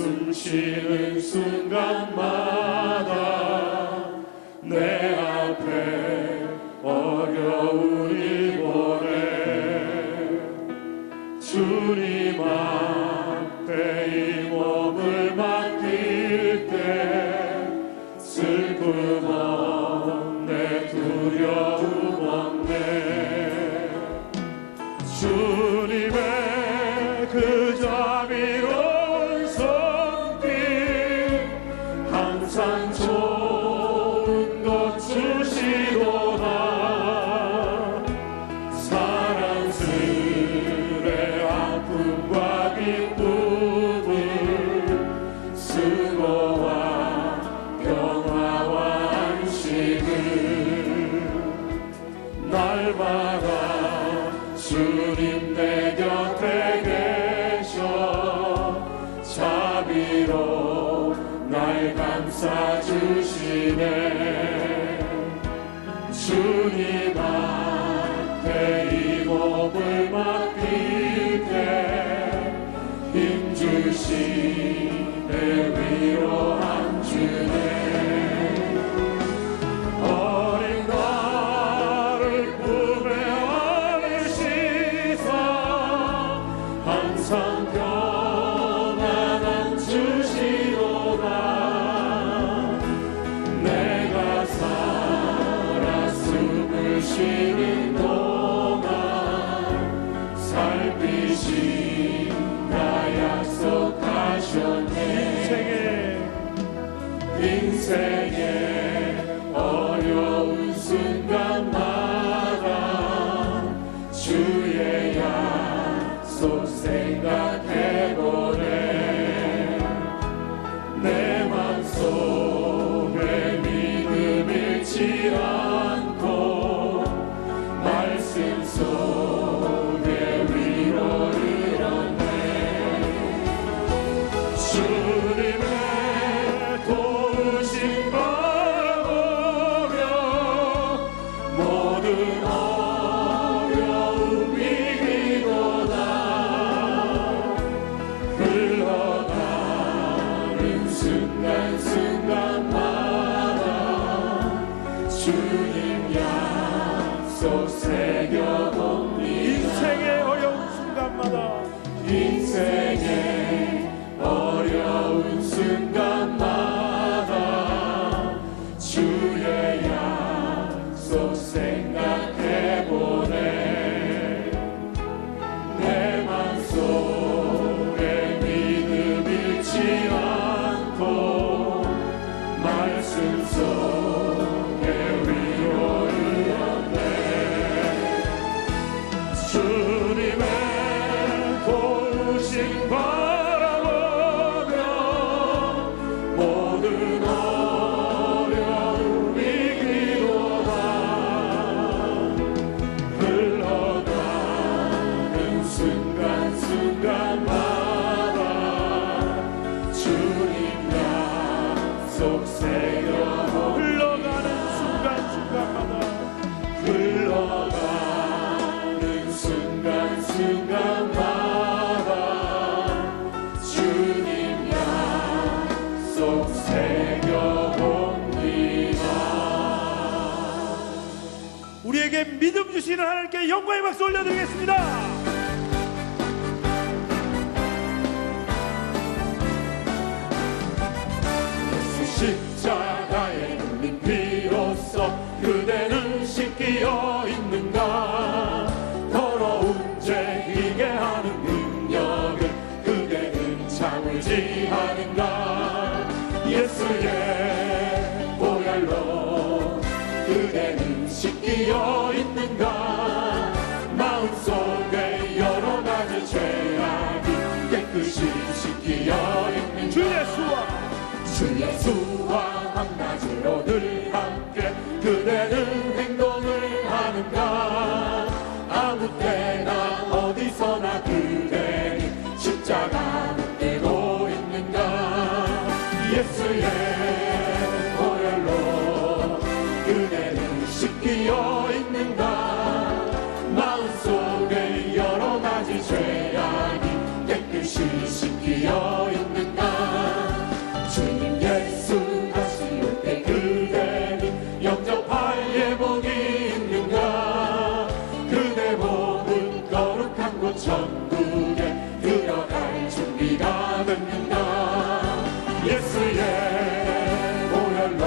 숨 쉬는 순간마다 내 앞에 어려움이 보내 주님 앞에 이 몸을 맡길 때 슬픔 없네 두려움 없네 주님의 그 자비로운 손길 항상 좋은 것 주시도다 사랑스레 아픔과 기쁨을 수고와 평화와 안식을 날마다 주님 내 곁에 계셔 자비로 날 감싸주시네 주님 앞에 이 몸을 맡길 때 힘주시네 위로함 주네 어린 나를 품에 안으시사 항상 평안함 주시도다 내가 살아 숨을 쉬는 동안 살피신다 약속하셨네 인생의 어려운 순간마다 주의 약속 생각해보네 내 맘속에 믿음 잃지 않고 말씀 속에 위로를 얻네 주님의 도우심 바라보며 모든 어려움 이기도다 흘러가는 순간순간마다 주님 약속 새겨봅니다 인생의 어려운 순간마다 인생의 어려운 순간마다 주의 약속 생각해보네 내 맘속에 믿음 잃지 않고 말씀 속에 위로를 얻네 주님의 도우심 바라보며 모든 어려움 이기도다 흘러가는 순간순간마다 주님 약속 새겨보니 흘러가는 순간순간마다 흘러가는 순간순간마다 주님 약속 새겨봅니다 우리에게 믿음 주시는 하나님께 영광의 박수 올려드리겠습니다. 예수 십자가의 흘린 피로써 그대는 씻기어 있는가 더러운 죄 이게 하는 능력을 그대는 참을지 하는가 예수의 보혈로 그대는 씻기어 있는가 마음속에 여러 가지 죄악이 깨끗이 씻기어 있는가 주 예수와 주 예수와 한가지로 늘 함께 그대는 행동을 하는가 아무 때나 어디서나 그대는 십자가 붙들고 있는가 예수의 보혈로 그대는 씻기어 있는가 마음속에 여러 가지 죄악이 깨끗이 씻기어 있는가 우리가 듣는가 예수의 보혈로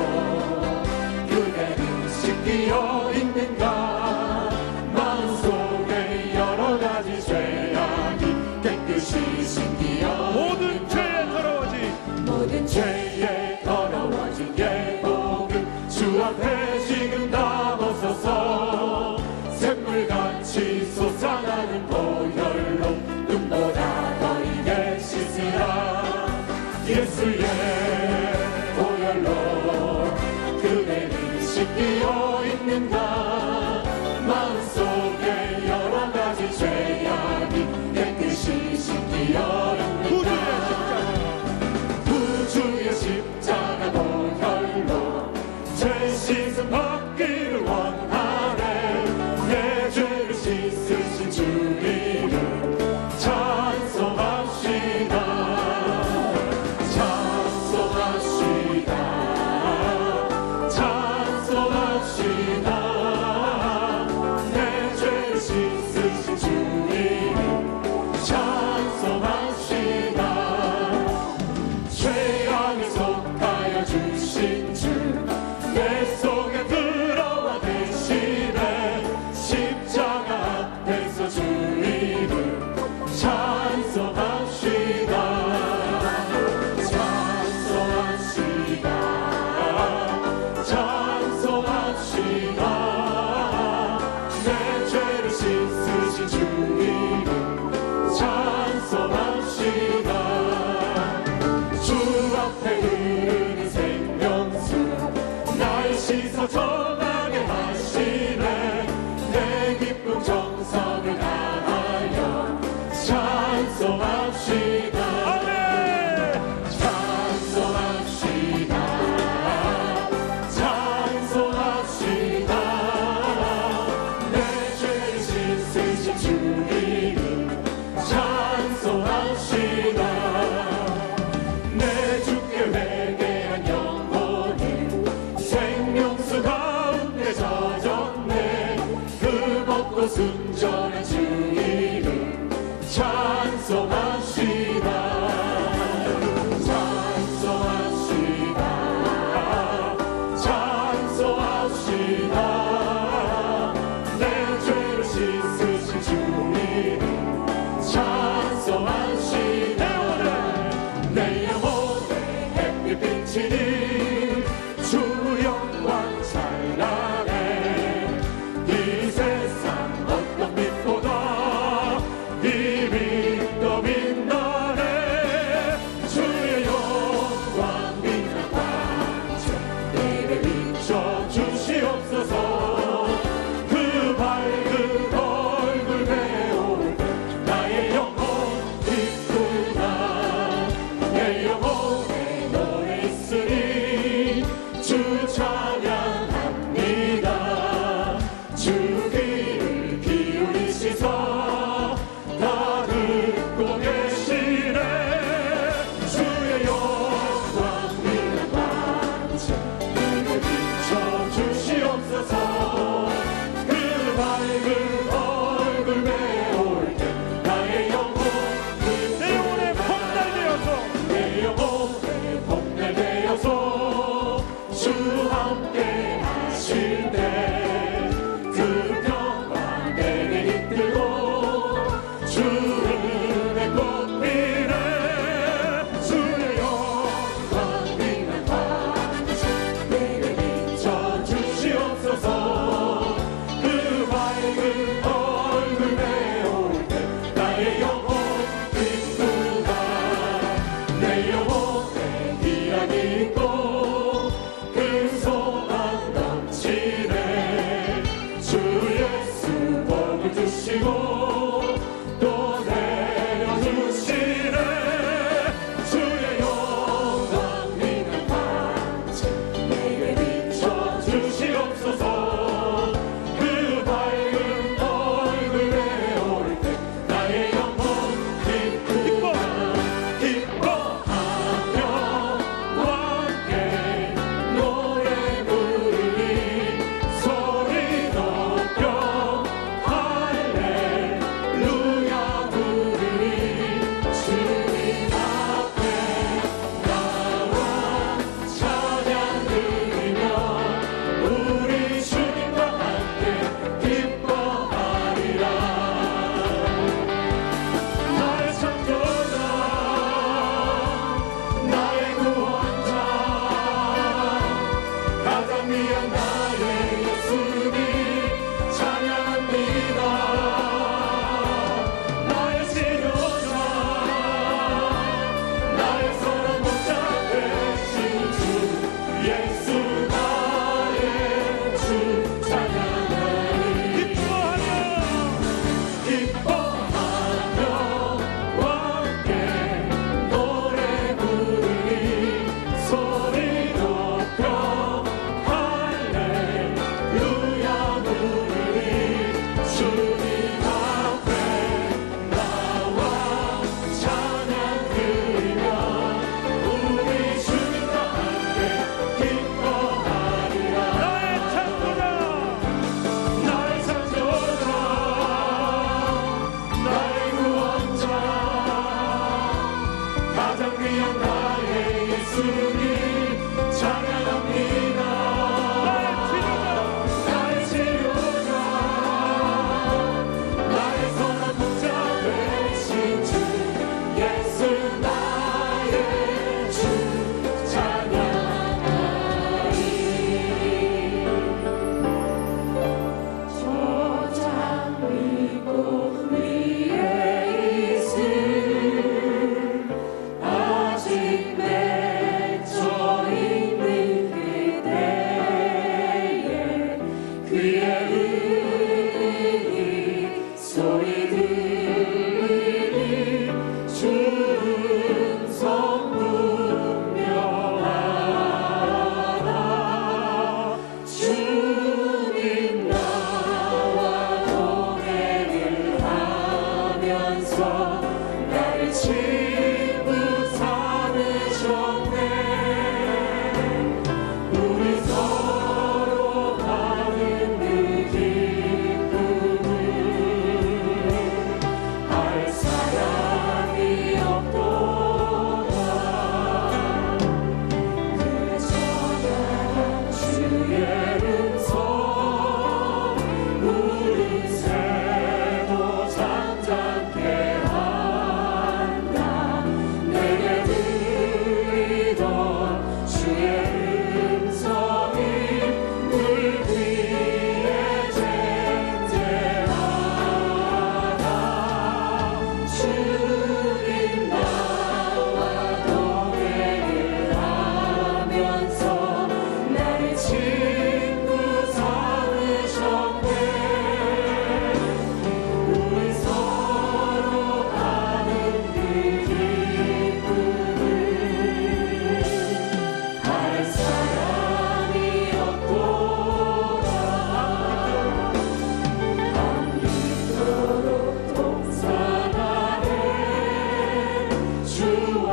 그대는 씻기어 있는가 마음속에 여러 가지 죄악이 깨끗이 씻기어 모든 죄에 더러워진 모든 죄에 더러워진 예복은 주 앞에 지금 다 벗어서 샘물같이 솟아나는 보혈로 눈보다 더 이게 씻으라 예수의 보혈로 그대는 씻기어 있는가 마음속에 여러 가지 죄악이 깨끗이 씻기어 있는가 구주의 십자가 구주의 십자가 보혈로 죄 씻음 받기를 원하네 내 죄를 씻으신 주 이름 찬송합시다 찬송합시다 찬송합시다 가장 귀한 나의 예수님 찬양합니다. 나의 치료자 나의 선한 목자 되신 주 예수 나의 주 찬양하리. 저 장미꽃 위에 있을 아직 맺혀 있는 그대의 그의 은이 소리 들리니 주 음성 분명하다. 주님 나와 동행을 하면서 나를 친구 삼으셨네. 우리 서로 가는 그 기쁨을 알 사람이 없도다. 그 전한 주의 음성 우리 새도 잠잠케 한다. 내게 들리던 주의 음성이 물 위에 쟁쟁하다. 주님 나와 동행을 하면서 나를 친구 삼으셨네. 우리 서로 가는 그 기쁨을 알 사람이 없도다. 밤늦도록 동산하네. 주와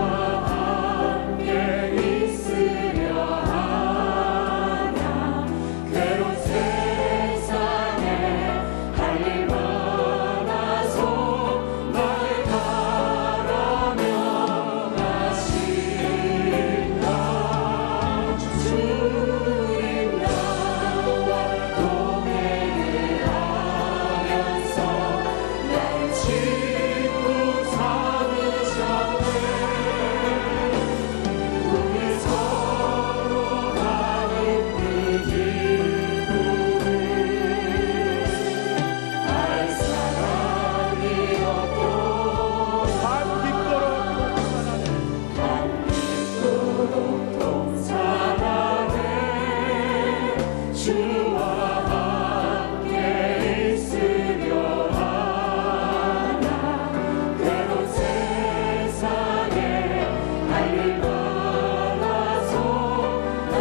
함께 있으려 하나. 괴로운 세상에 할 일 많아서 나를 바라며 가신다. 주님 나와 동행을 하면서 나를 친구 삼으셨네. 우리 서로 가는 그 기쁨을 알 사람이 없도다. 밤늦도록 동산하네. 주와 함께 있으려 하나. 괴로운 세상에 할 일 많아서 날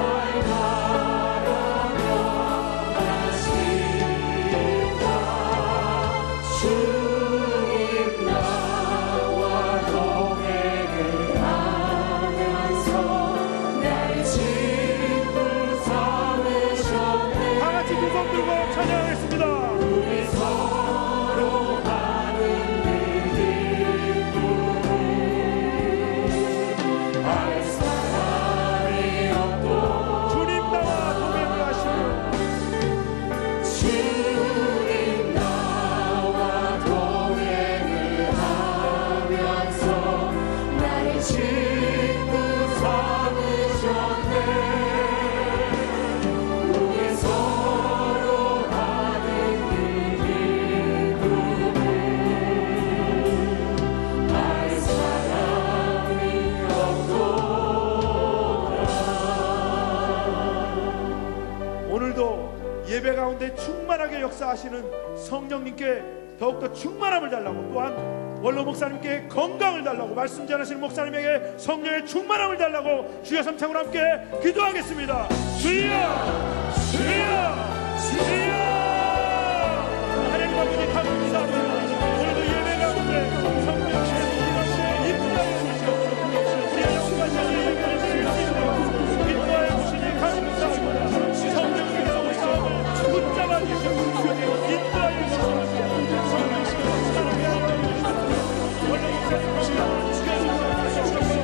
바라며 가신다. 주님 나와 동행을 하면서 나를 친구 삼으셨네. 다 같이 두 손 들고 찬양하겠습니다. 우리 서로 가는 그 기쁨을 알 사람이 없도다. 주님 나와 동행을 하시고 주님 나와 동행을 하면서 나를 친구 삼으셨네. 우리 서로 가는 그 기쁨을 알 사람이 없도다. 오늘도 예배 가운데 충만하게 역사하시는 성령님께 더욱더 충만함을 달라고, 또한 원로 목사님께 건강을 달라고, 말씀 전하시는 목사님에게 성령의 충만함을 달라고 주여 삼창으로 함께 기도하겠습니다. 주여 주여 주여. 하나님 아버지 감사합니다. 오늘도 예배 가운데 성령의 임재하여 주시옵소서. 우리 역사하시는 예배를 드리시고 인도하여 주시니 감사합니다. 성령님께서 우리 마음을 붙잡아 주시옵소서. 인도하여 주시옵소서. 성령님께서 사랑하여 주시옵소서. 원로 목사님 건강 지켜주시옵소서.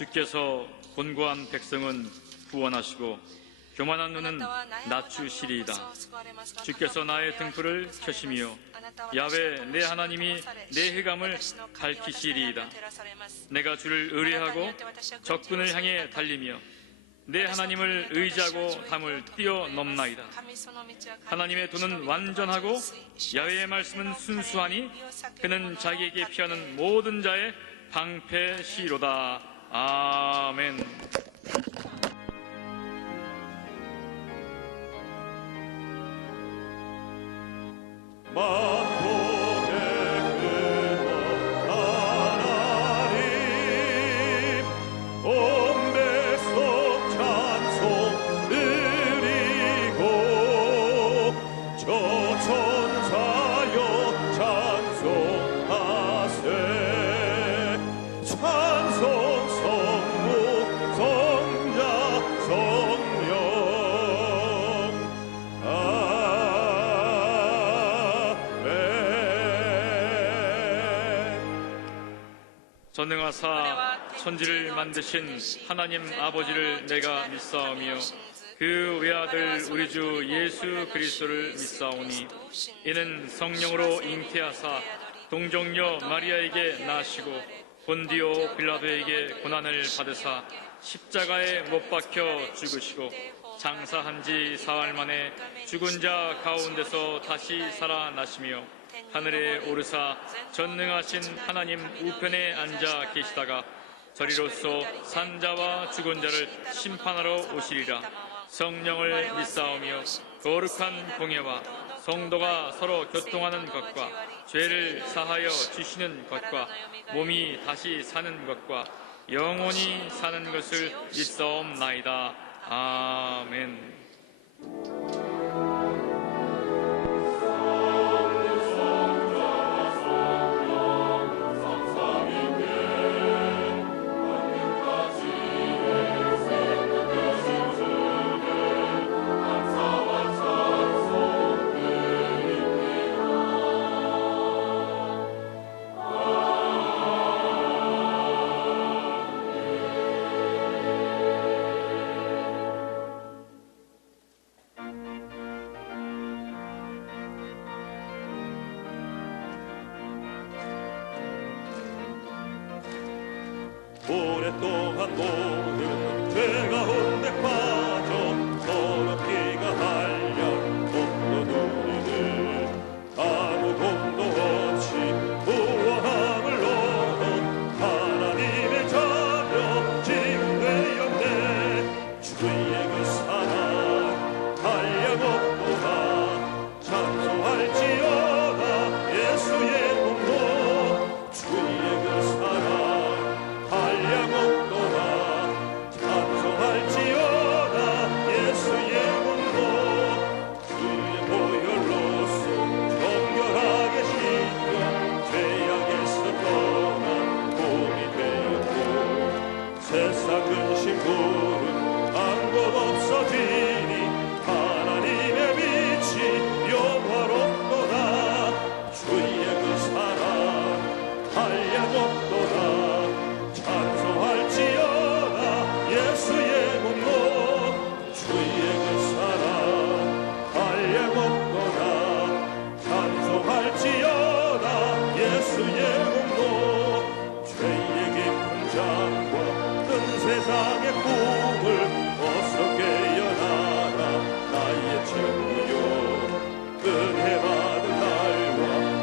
주께서 곤고한 백성은 구원하시고 교만한 눈은 낮추시리이다. 주께서 나의 등불을 켜시며 야훼 내 하나님이 내 흑암을 밝히시리이다. 내가 주를 의뢰하고 적군을 향해 달리며 내 하나님을 의지하고 담을 뛰어넘나이다. 하나님의 도는 완전하고 야훼의 말씀은 순수하니 그는 자기에게 피하는 모든 자의 방패시로다. 아멘. 만복의 근원 하나님 온 백성 찬송 드리고 저 천사여 찬송하세 찬송 성부 성자 성령 전능하사 천지를 만드신 하나님 아버지를 내가 믿사오며 그 외아들 우리 주 예수 그리스도를 믿사오니 이는 성령으로 잉태하사 동정녀 마리아에게 나시고 본디오 빌라도에게 고난을 받으사 십자가에 못 박혀 죽으시고 장사한 지 사흘 만에 죽은 자 가운데서 다시 살아나시며 하늘에 오르사 전능하신 하나님 우편에 앉아 계시다가 저리로서 산자와 죽은 자를 심판하러 오시리라. 성령을 믿사오며 거룩한 공예와 성도가 서로 교통하는 것과 죄를 사하여 주시는 것과 몸이 다시 사는 것과 영원히 사는 것을 믿사옵나이다. 아멘. 오랫동안 모든 죄 가운데 빠져 더럽기가 달려 돕도 누리는 아무 돈도 없이 우아함을 얻은 하나님의 자녀 지금 되었네. 주의 그 사랑 한량없도다 찬송할지어다 예수의 공로 주의 그 사랑 한량없도다 찬송할지어다 예수의 공로 주의 보혈로서 정결하게 씻겨 죄악에서 떠난 몸이 되었고 세상 근심고는 아무것 없어지니 하나님의 빛이 영화롭도다 주의 그 사랑 한량없도다 찬송할지어다 예수의 공로 주의 그 사랑 한량없도다 찬송할지어다 예수의 공로 죄의 깊은 잠과 뜬 세상의 꿈을 어서 깨어나라 나의 친구여 은혜 받은 날과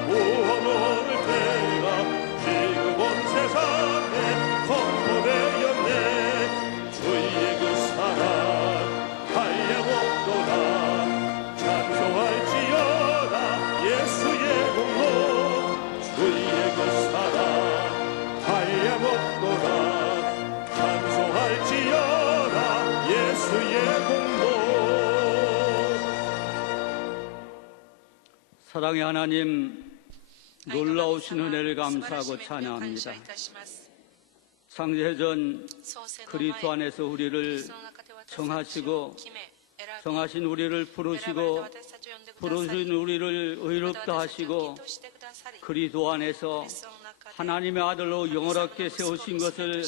모험 얻을 때가 지금 온 세상에 선포되었네. 주의 그 사랑 한량없도다 찬송할지어다 예수의 공로 주의 그 사랑 한량없도다 찬송할지어다 예수의 공로. 사랑의 하나님, 놀라우신 은혜를 감사하고 찬양합니다. 창세전 그리스도 안에서 우리를 정하시고 정하신 우리를 부르시고 부르신 우리를 의롭다 하시고 그리스도 안에서 하나님의 아들로 영원하게 세우신 것을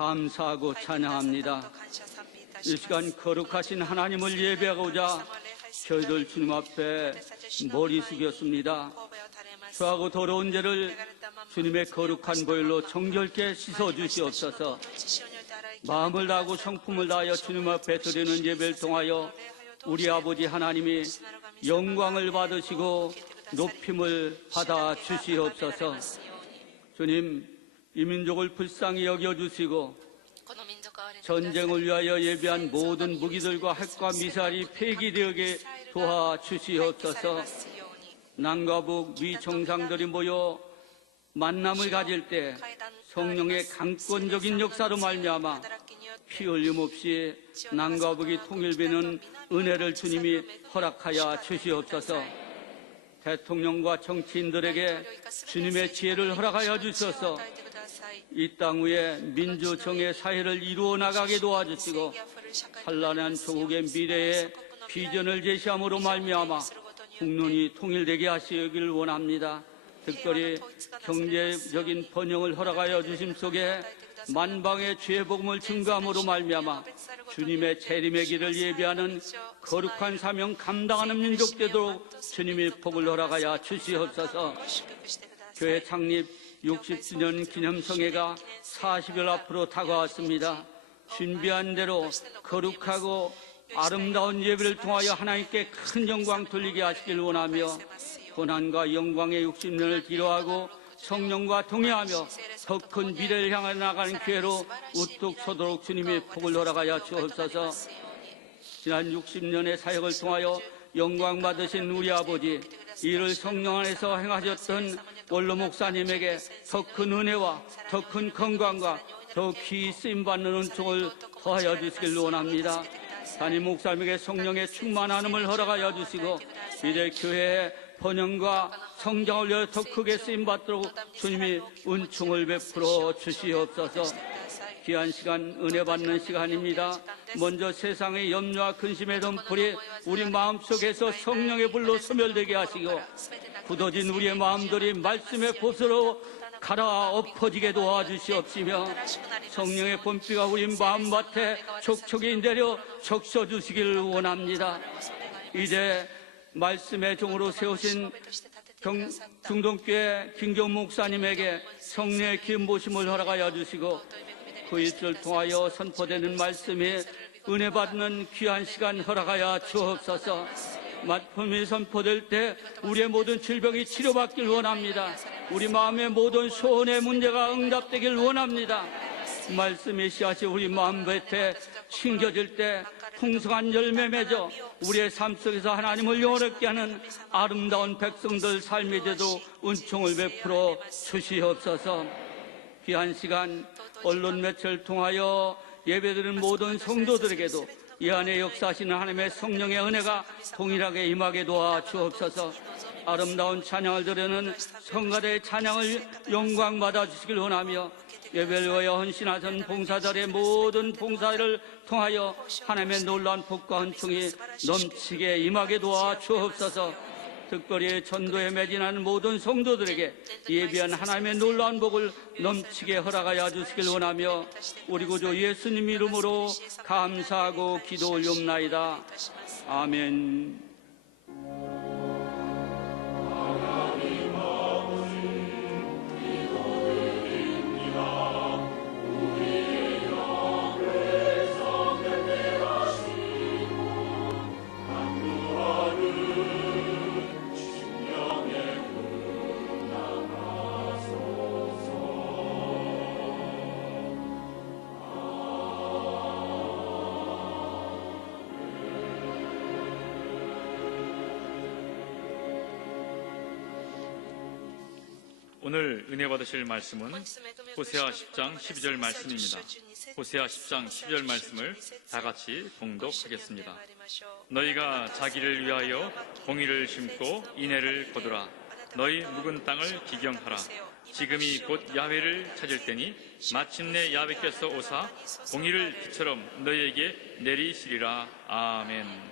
감사하고 찬양합니다. 이 시간 거룩하신 하나님을 예배하고자 저희들 주님 앞에 머리 숙였습니다. 수하고 더러운 죄를 주님의 거룩한 보혈로 정결케 씻어주시옵소서. 마음을 다하고 성품을 다하여 주님 앞에 드리는 예배를 통하여 우리 아버지 하나님이 영광을 받으시고 높임을 받아 주시옵소서. 주님, 이 민족을 불쌍히 여겨주시고 전쟁을 위하여 예비한 모든 무기들과 핵과 미사일이 폐기되게 도와주시옵소서. 남과 북 위 정상들이 모여 만남을 가질 때 성령의 강권적인 역사로 말미암아 피 흘림 없이 남과 북이 통일되는 은혜를 주님이 허락하여 주시옵소서. 대통령과 정치인들에게 주님의 지혜를 허락하여 주셔서 이 땅 위에 민주정의 사회를 이루어 나가게 도와주시고 찬란한 조국의 미래에 비전을 제시함으로 말미암아 국론이 통일되게 하시길 원합니다. 특별히 경제적인 번영을 허락하여 주심 속에 만방의 죄의 복음을 증거함으로 말미암아 주님의 재림의 길을 예비하는 거룩한 사명 감당하는 민족 되도록 주님이 복을 허락하여 주시옵소서. 교회 창립 60주년 기념성회가 40일 앞으로 다가왔습니다. 준비한 대로 거룩하고 아름다운 예배를 통하여 하나님께 큰 영광 돌리게 하시길 원하며 고난과 영광의 60년을 기로하고 성령과 동행하며 더 큰 미래를 향해 나가는 기회로 우뚝 서도록 주님이 복을 허락하여 주옵소서. 지난 60년의 사역을 통하여 영광 받으신 우리 아버지, 이를 성령 안에서 행하셨던 원로 목사님에게 더 큰 은혜와 더 큰 건강과 더 귀히 쓰임받는 은총을 더하여 주시길 원합니다. 담임 목사님에게 성령의 충만함을 허락하여 주시고 미래 교회의 번영과 성장을 위하여 더 크게 쓰임받도록 주님이 은총을 베풀어 주시옵소서. 귀한 시간, 은혜 받는 시간입니다. 먼저 세상의 염려와 근심의 덤불이 우리 마음속에서 성령의 불로 소멸되게 하시고 굳어진 우리의 마음들이 말씀의 봇으로 갈아 엎어지게 도와주시옵시며 성령의 본비가 우리 마음밭에 촉촉히 내려 적셔주시기를 원합니다. 이제 말씀의 종으로 세우신 중동교회 김경 목사님에게 성령의 기름 부으심을 허락하여 주시고 그 일을 통하여 선포되는 말씀이 은혜 받는 귀한 시간 허락하여 주옵소서. 말씀이 선포될 때 우리의 모든 질병이 치료받길 원합니다. 우리 마음의 모든 소원의 문제가 응답되길 원합니다. 말씀의 씨앗이 우리 마음밭에 심겨질 때 풍성한 열매 맺어 우리의 삶 속에서 하나님을 영원하게 하는 아름다운 백성들 삶이 되도록 은총을 베풀어 주시옵소서. 귀한 시간 언론 매체를 통하여 예배드리는 모든 성도들에게도 이 안에 역사하시는 하나님의 성령의 은혜가 동일하게 임하게 도와 주옵소서. 아름다운 찬양을 드리는 성가대의 찬양을 영광받아 주시길 원하며 예배를 위하여 헌신하신 봉사자의 모든 봉사를 통하여 하나님의 놀라운 복과 은총이 넘치게 임하게 도와 주옵소서. 특별히 전도에 매진하는 모든 성도들에게 예비한 하나님의 놀라운 복을 넘치게 허락하여 주시길 원하며 우리 구주 예수님 이름으로 감사하고 기도 올리옵나이다. 아멘. 오늘 은혜 받으실 말씀은 호세아 10장 12절 말씀입니다. 호세아 10장 12절 말씀을 다 같이 봉독하겠습니다. 너희가 자기를 위하여 공의를 심고 인애를 거두라. 너희 묵은 땅을 기경하라. 지금이 곧 야훼를 찾을 때니 마침내 야훼께서 오사 공의를 비처럼 너희에게 내리시리라. 아멘.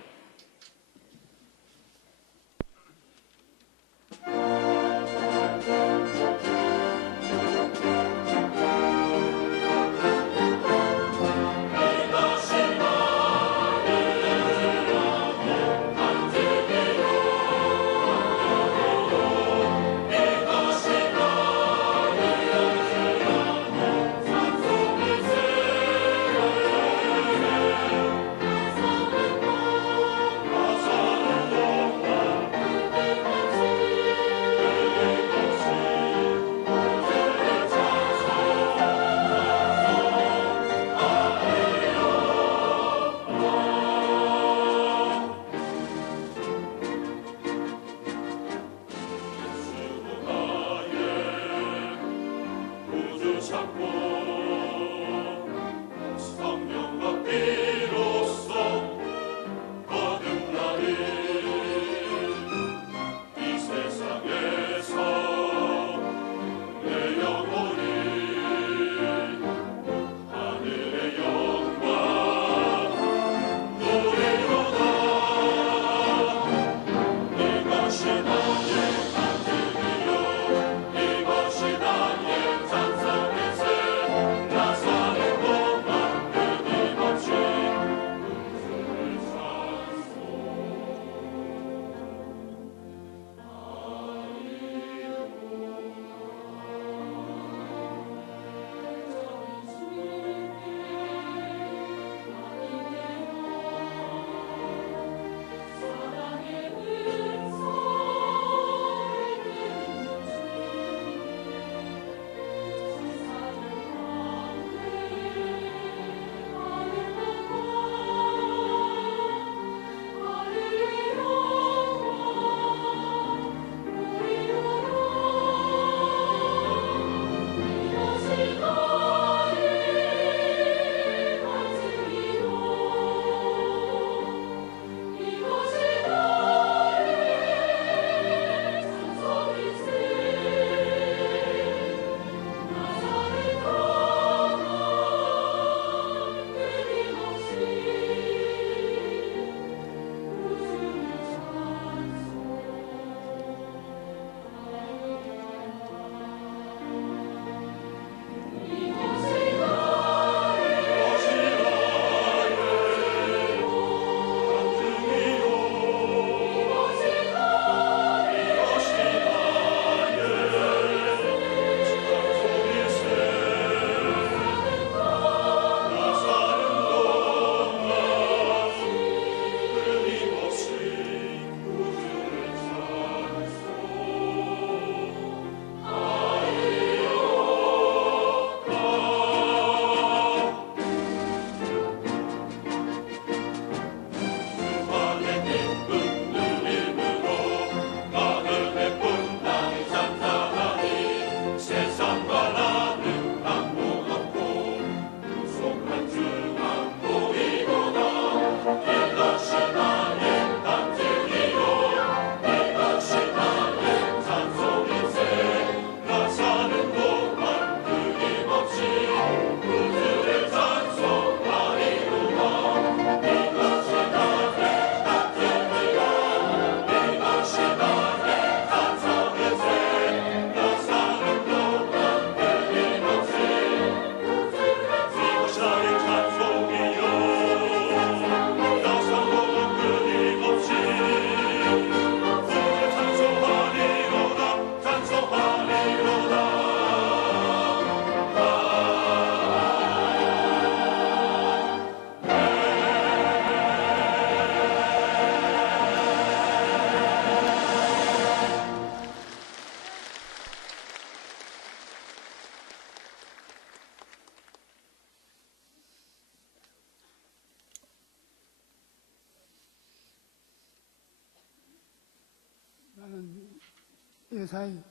예사의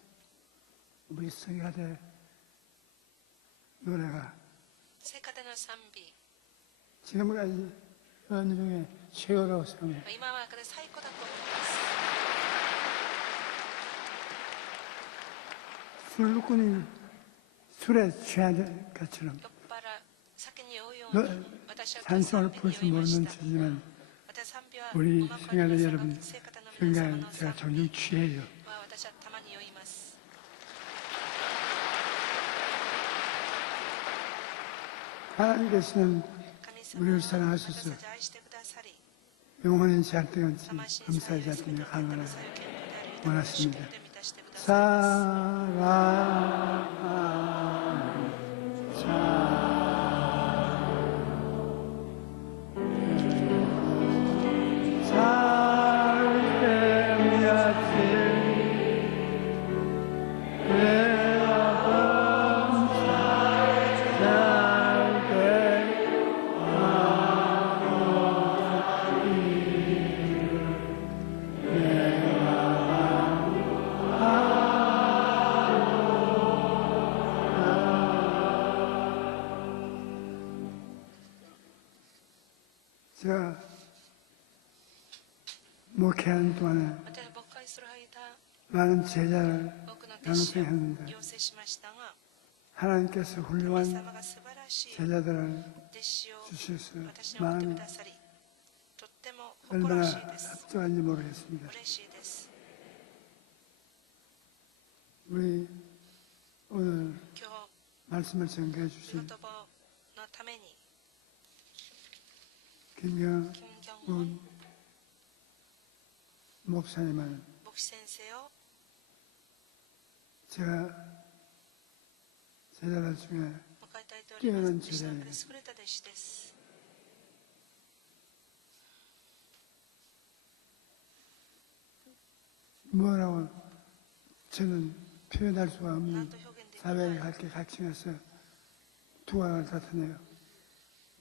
우리 성가대 노래가 聖歌の賛美 지금까지 연 중에 최고라고 생각해요. 今はで最高だと思います 술꾼이 술에 취한 것처럼 酔っ払う酒に酔うよう 너 に私は 찬송을 賛美 볼 に 수 酔いまし 모르는 た 지지만 私賛美は 우리 うまくあり 생활의 ますが 여러분 聖歌の皆 생각에 様の 제가 賛美 종종 취해요. は私はたまに酔います 하나님께서는 神様 우리를 は 사랑하셔서 私たちを愛してくださり 영원히 잘 때까지 魂 감사의 さえ 자들이 全て 가능하라 そういう健康である人を 원하십니다. 祝福で満たしてくださいます 사 제가 목회하는 동안에 私は牧会する間 많은 제자를 多くの弟子を 양성했는데 養成しましたが 하나님께서 神 훌륭한 様が素晴らしい 제자들을 弟子を 주셔서 私に送って 마음이 くださりとっても誇 얼마나 らしいです 합당한지 모르겠습니다. 嬉しいです 우리 오늘 今日 말씀을 전개해 言 주신 葉のために 김경훈 金正恩 목사님은 牧師先生を 제가 제자들 중에 迎えたいとおります 뛰어난 弟子の中で 제자예요. 優れた弟子です 뭐라고 저는 표현할 수가 何 없는 と表現できな 사회를 い 갖게 각층해서 두각을 나타내요.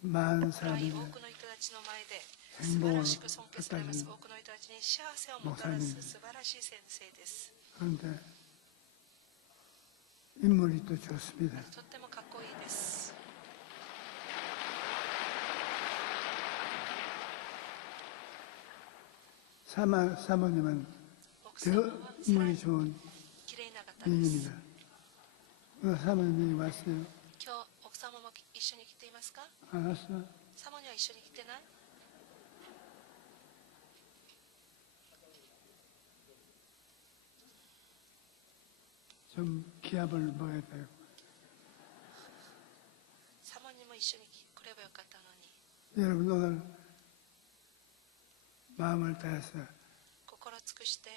많은 多 사람들이 くの人たちの前で 행복을 素晴らしく尊敬されます 갖다 多くの人たちに幸せをもたらす素晴らしい先生です 그런데 인물이 또 좋습니다. とってもかっこいいです 사모님은 奥 더 様はさら 인물이 に 좋은 綺麗な方です 인입니다. 오늘 사모님이 왔어요. 今日奥様も一緒に来ていますか 안 왔어? サモには一緒に来てない 좀 기합을 먹어야 돼요. サモにも一緒に来ればよかったのに 여러분 오늘 마음을 다해서 心尽くして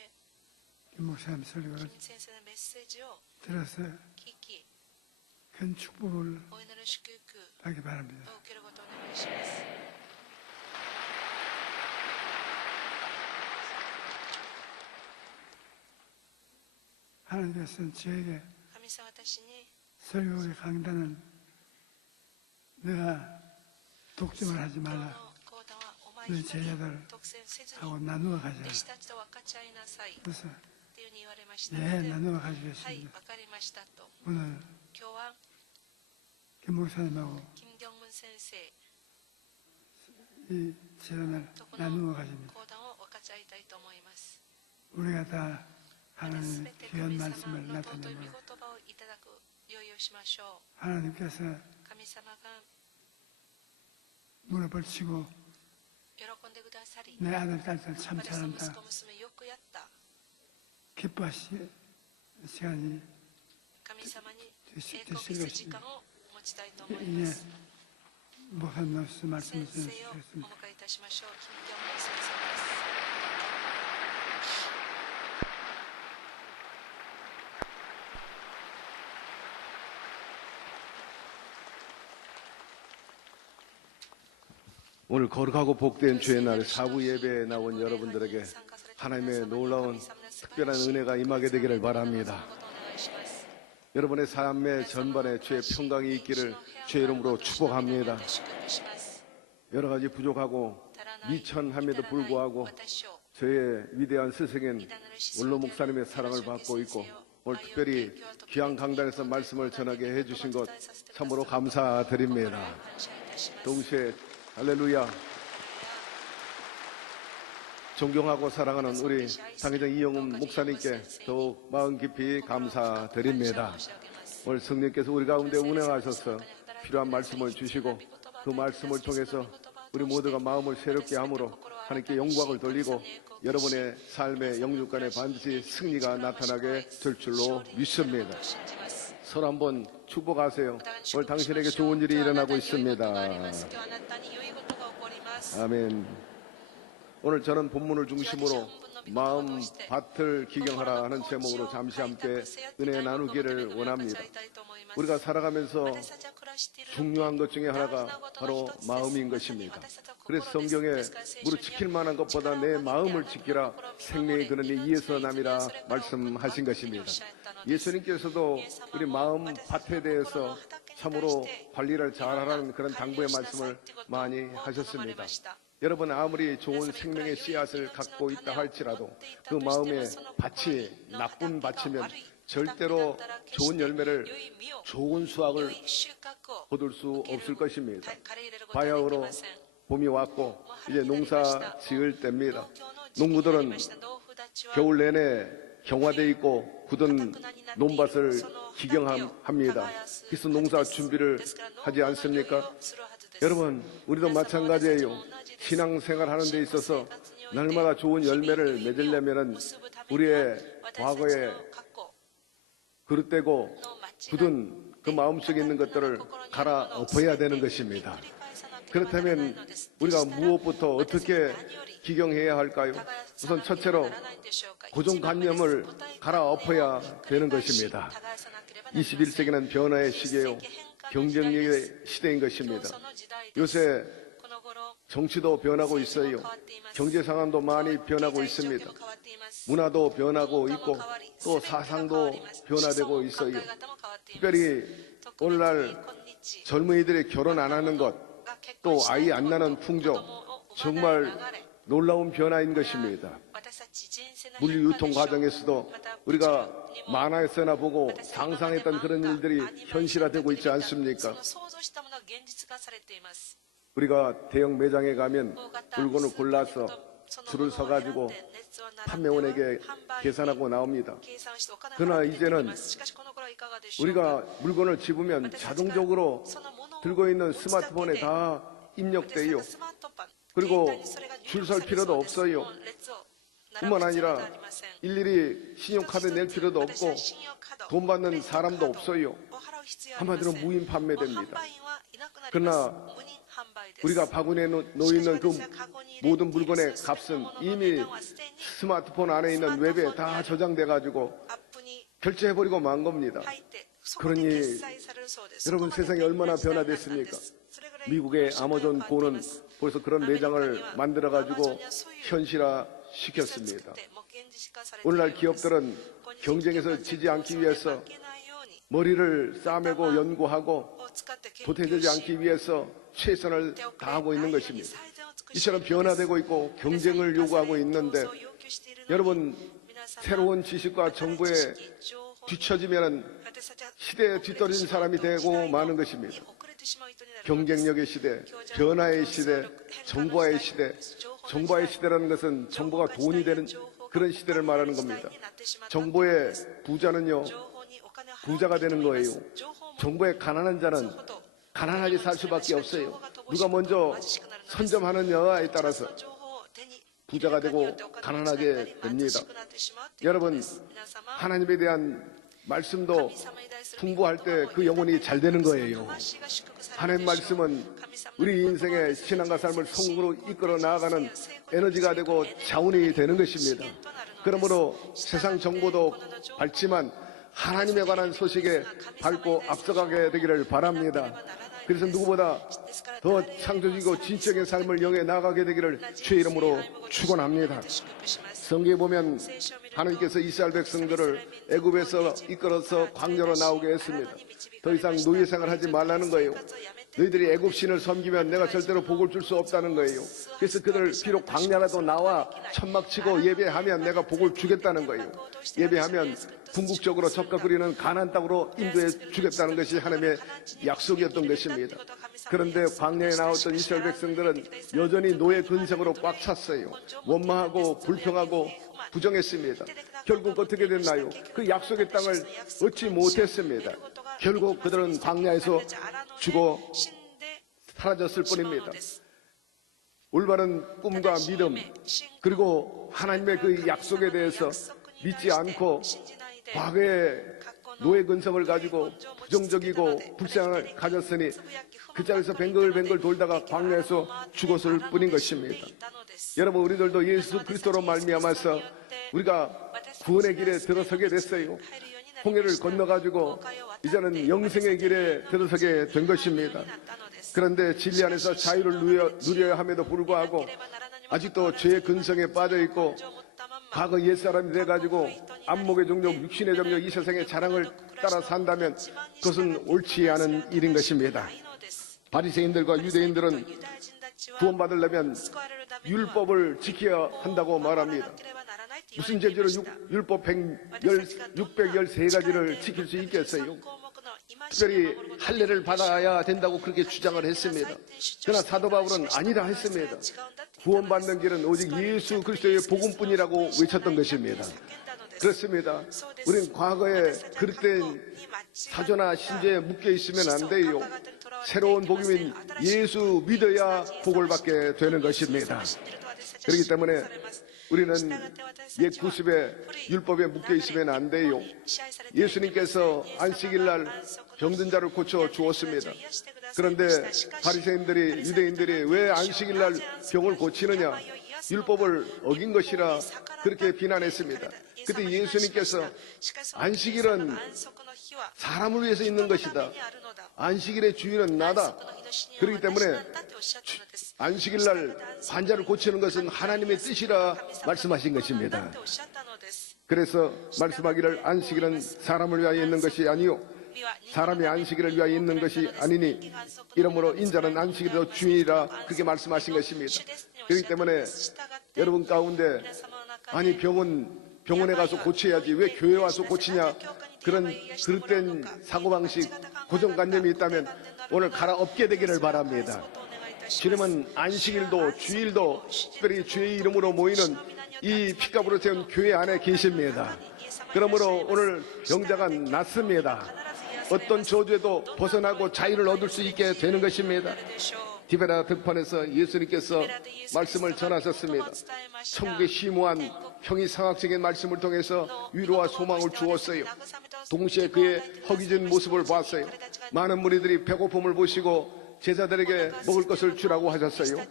김 목사님 설교를 金先生のメッセージを 들어서 聞き 큰 축복을 お祈り祝福 받기 바랍니다. を受けることをお願いします 하나님께서는 저에게 神様私に 설교의 강단은 내가 독점을 하지 今日 말라 の講談はお前 내 一人 제자들 独占せずに 하고 나누어 가자. 弟子たちと分かち合いなさい 그래서 っていうふうに言われましたの 네 で 나누어 はい 가시겠습니다. 分かりましたと 오늘 今日は 김 목사님하고 金正文先生 이 재단을 とこ 나누어 の 가십니다. 講談を分かち合いたいと思います 우리가 다 す 하나님의 べて 귀한 神様 말씀을 の尊い御 나타내는 言葉をいただく用意をしましょ 하나님께서 う神様が 무릎을 치고 喜んでくださり 내 아들 딸들 참 私の息 잘한다 子娘よくやった 기뻐하실 시간이 神様に 되실 栄光を期す時 것입니다. 間を持ちたいと思い 이제 ます 목사님께서 先 말씀을 生をお 전해주셨습니다. 迎えいたしましょう金正文先生です 오늘 거룩하고 복된 주의 날 사부 예배에 나온 여러분들에게 하나님의 놀라운 특별한 은혜가 임하게 되기를 바랍니다. 여러분의 삶의 전반에 주의 평강이 있기를 주의 이름으로 축복합니다. 여러 가지 부족하고 미천함에도 불구하고 저의 위대한 스승인 원로 목사님의 사랑을 받고 있고 오늘 특별히 귀한 강단에서 말씀을 전하게 해주신 것 참으로 감사드립니다. 동시에 할렐루야. 존경하고 사랑하는 우리 당회장 이영훈 목사님께 더욱 마음 깊이 감사드립니다. 오늘 성령께서 우리 가운데 운행하셔서 필요한 말씀을 주시고 그 말씀을 통해서 우리 모두가 마음을 새롭게 함으로 하나님께 영광을 돌리고 여러분의 삶의 영육간에 반드시 승리가 나타나게 될 줄로 믿습니다. 서로 한번 축복하세요. 오늘 당신에게 좋은 일이 일어나고 있습니다. 아멘. 오늘 저는 본문을 중심으로 마음 밭을 기경하라 하는 제목으로 잠시 함께 은혜 나누기를 원합니다. 우리가 살아가면서 중요한 것 중에 하나가 바로 마음인 것입니다. 그래서 성경에 무릇 지킬 만한 것보다 내 마음을 지키라 생명의 근원이 이에서 남이라 말씀하신 것입니다. 예수님께서도 우리 마음 밭에 대해서 참으로 관리를 잘하라는 그런 당부의 말씀을 많이 하셨습니다. 여러분 아무리 좋은 생명의 씨앗을 갖고 있다 할지라도 그 마음의 밭이 나쁜 밭이면 절대로 좋은 열매를 좋은 수확을 거둘 수 없을 것입니다. 바야흐로 봄이 왔고 이제 농사 지을 때입니다. 농부들은 겨울 내내 경화돼 있고 굳은 논밭을 기경합니다. 그래서 농사 준비를 하지 않습니까? 여러분, 우리도 마찬가지예요. 신앙생활 하는 데 있어서 날마다 좋은 열매를 맺으려면 우리의 과거에 그릇되고 굳은 그 마음속에 있는 것들을 갈아엎어야 되는 것입니다. 그렇다면 우리가 무엇부터 어떻게 기경해야 할까요? 우선 첫째로 고정관념을 갈아엎어야 되는 것입니다. 21세기는 변화의 시기예요. 경쟁력의 시대인 것입니다. 요새 정치도 변하고 있어요. 경제 상황도 많이 변하고 있습니다. 문화도 변하고 있고 또 사상도 변화되고 있어요. 특별히 오늘날 젊은이들이 결혼 안 하는 것, 또 아이 안 낳는 풍조, 정말 놀라운 변화인 것입니다. 물류 유통 과정에서도 우리가 만화에서나 보고 상상했던 그런 일들이 현실화되고 있지 않습니까? 우리가 대형 매장에 가면 물건을 골라서 줄을 서가지고 판매원에게 계산하고 나옵니다. 그러나 이제는 우리가 물건을 집으면 자동적으로 들고 있는 스마트폰에 다 입력돼요. 그리고 줄 설 필요도 없어요. 뿐만 아니라 일일이 신용카드 낼 필요도 없고 돈 받는 사람도 없어요. 한마디로 무인 판매됩니다. 그러나 우리가 바구니에 놓이는 그 모든 물건의 값은 이미 스마트폰 안에 있는 웹에 다 저장돼 가지고 결제해버리고 만 겁니다. 그러니 여러분, 세상이 얼마나 변화됐습니까? 미국의 아마존 고는 벌써 그런 매장을 만들어 가지고 현실화 시켰습니다. 오늘날 기업들은 경쟁에서 지지 않기 위해서 머리를 싸매고 연구하고 도태되지 않기 위해서 최선을 다하고 있는 것입니다. 이처럼 변화되고 있고 경쟁을 요구하고 있는데 여러분, 새로운 지식과 정보에 뒤처지면 시대에 뒤떨어진 사람이 되고 마는 것입니다. 경쟁력의 시대, 변화의 시대, 정보화의 시대. 정보화의 시대라는 것은 정보가 돈이 되는 그런 시대를 말하는 겁니다. 정보의 부자는요, 부자가 되는 거예요. 정보에 가난한 자는 가난하게 살 수밖에 없어요. 누가 먼저 선점하느냐에 따라서 부자가 되고 가난하게 됩니다. 여러분, 하나님에 대한 말씀도 풍부할 때 그 영혼이 잘 되는 거예요. 하나님 말씀은 우리 인생의 신앙과 삶을 성공으로 이끌어 나아가는 에너지가 되고 자원이 되는 것입니다. 그러므로 세상 정보도 밝지만 하나님에 관한 소식에 밝고 앞서가게 되기를 바랍니다. 그래서 누구보다 더 창조적이고 진적인 삶을 영해 나가게 되기를 주의 이름으로 축원합니다. 성경에 보면 하나님께서 이스라엘 백성들을 애굽에서 이끌어서 광야로 나오게 했습니다. 더 이상 노예 생활하지 말라는 거예요. 너희들이 애굽 신을 섬기면 내가 절대로 복을 줄 수 없다는 거예요. 그래서 그들 비록 광야라도 나와 천막치고 예배하면 내가 복을 주겠다는 거예요. 예배하면 궁극적으로 젓가 끓이는 가나안 땅으로 인도해 주겠다는 것이 하나님의 약속이었던 것입니다. 그런데 광야에 나왔던 이스라엘 백성들은 여전히 노예 근성으로 꽉 찼어요. 원망하고 불평하고 부정했습니다. 결국 어떻게 됐나요? 그 약속의 땅을 얻지 못했습니다. 결국 그들은 광야에서 죽어 사라졌을 뿐입니다. 올바른 꿈과 믿음, 그리고 하나님의 그 약속에 대해서 믿지 않고 과거의 노예 근성을 가지고 부정적이고 불쌍을 가졌으니 그 자리에서 뱅글뱅글 돌다가 광야에서 죽었을 뿐인 것입니다. 여러분, 우리들도 예수 그리스도로 말미암아서 우리가 구원의 길에 들어서게 됐어요. 홍해를 건너가지고 이제는 영생의 길에 들어서게 된 것입니다. 그런데 진리 안에서 자유를 누려야 함에도 불구하고 아직도 죄의 근성에 빠져있고 과거 옛사람이 돼가지고 안목의 정욕, 육신의 정욕, 이 세상의 자랑을 따라 산다면 그것은 옳지 않은 일인 것입니다. 바리새인들과 유대인들은 구원받으려면 율법을 지켜야 한다고 말합니다. 무슨 죄지로 율법 613가지를 지킬 수 있겠어요? 특별히 할례를 받아야 된다고 그렇게 주장을 했습니다. 그러나 사도 바울은 아니라 했습니다. 구원받는 길은 오직 예수 그리스도의 복음뿐이라고 외쳤던 것입니다. 그렇습니다. 우린 과거에 그릇된 사조나 신조에 묶여 있으면 안 돼요. 새로운 복음인 예수 믿어야 복을 받게 되는 것입니다. 그렇기 때문에 우리는 옛 구습의 율법에 묶여 있으면 안 돼요. 예수님께서 안식일 날 병든 자를 고쳐 주었습니다. 그런데 바리새인들이 유대인들이 왜 안식일 날 병을 고치느냐? 율법을 어긴 것이라 그렇게 비난했습니다. 그때 예수님께서 안식일은 사람을 위해서 있는 것이다. 안식일의 주인은 나다. 그렇기 때문에 안식일 날 환자를 고치는 것은 하나님의 뜻이라 말씀하신 것입니다. 그래서 말씀하기를 안식일은 사람을 위하여 있는 것이 아니요 사람이 안식일을 위하여 있는 것이 아니니 이러므로 인자는 안식일의 주인이라 그렇게 말씀하신 것입니다. 그렇기 때문에 여러분 가운데 아니 병원에 가서 고쳐야지 왜 교회 와서 고치냐 그런 그릇된 사고방식 고정관념이 있다면 오늘 갈아엎게 되기를 바랍니다. 주님은 안식일도 주일도 특별히 주의 이름으로 모이는 이 피값으로 세운 교회 안에 계십니다. 그러므로 오늘 병자가 낫습니다. 어떤 저주에도 벗어나고 자유를 얻을 수 있게 되는 것입니다. 디베라 들판에서 예수님께서 말씀을 전하셨습니다. 천국의 심오한 형이상학적인 말씀을 통해서 위로와 소망을 주었어요. 동시에 그의 허기진 모습을 봤어요. 많은 무리들이 배고픔을 보시고 제자들에게 먹을 것을 주라고 하셨어요.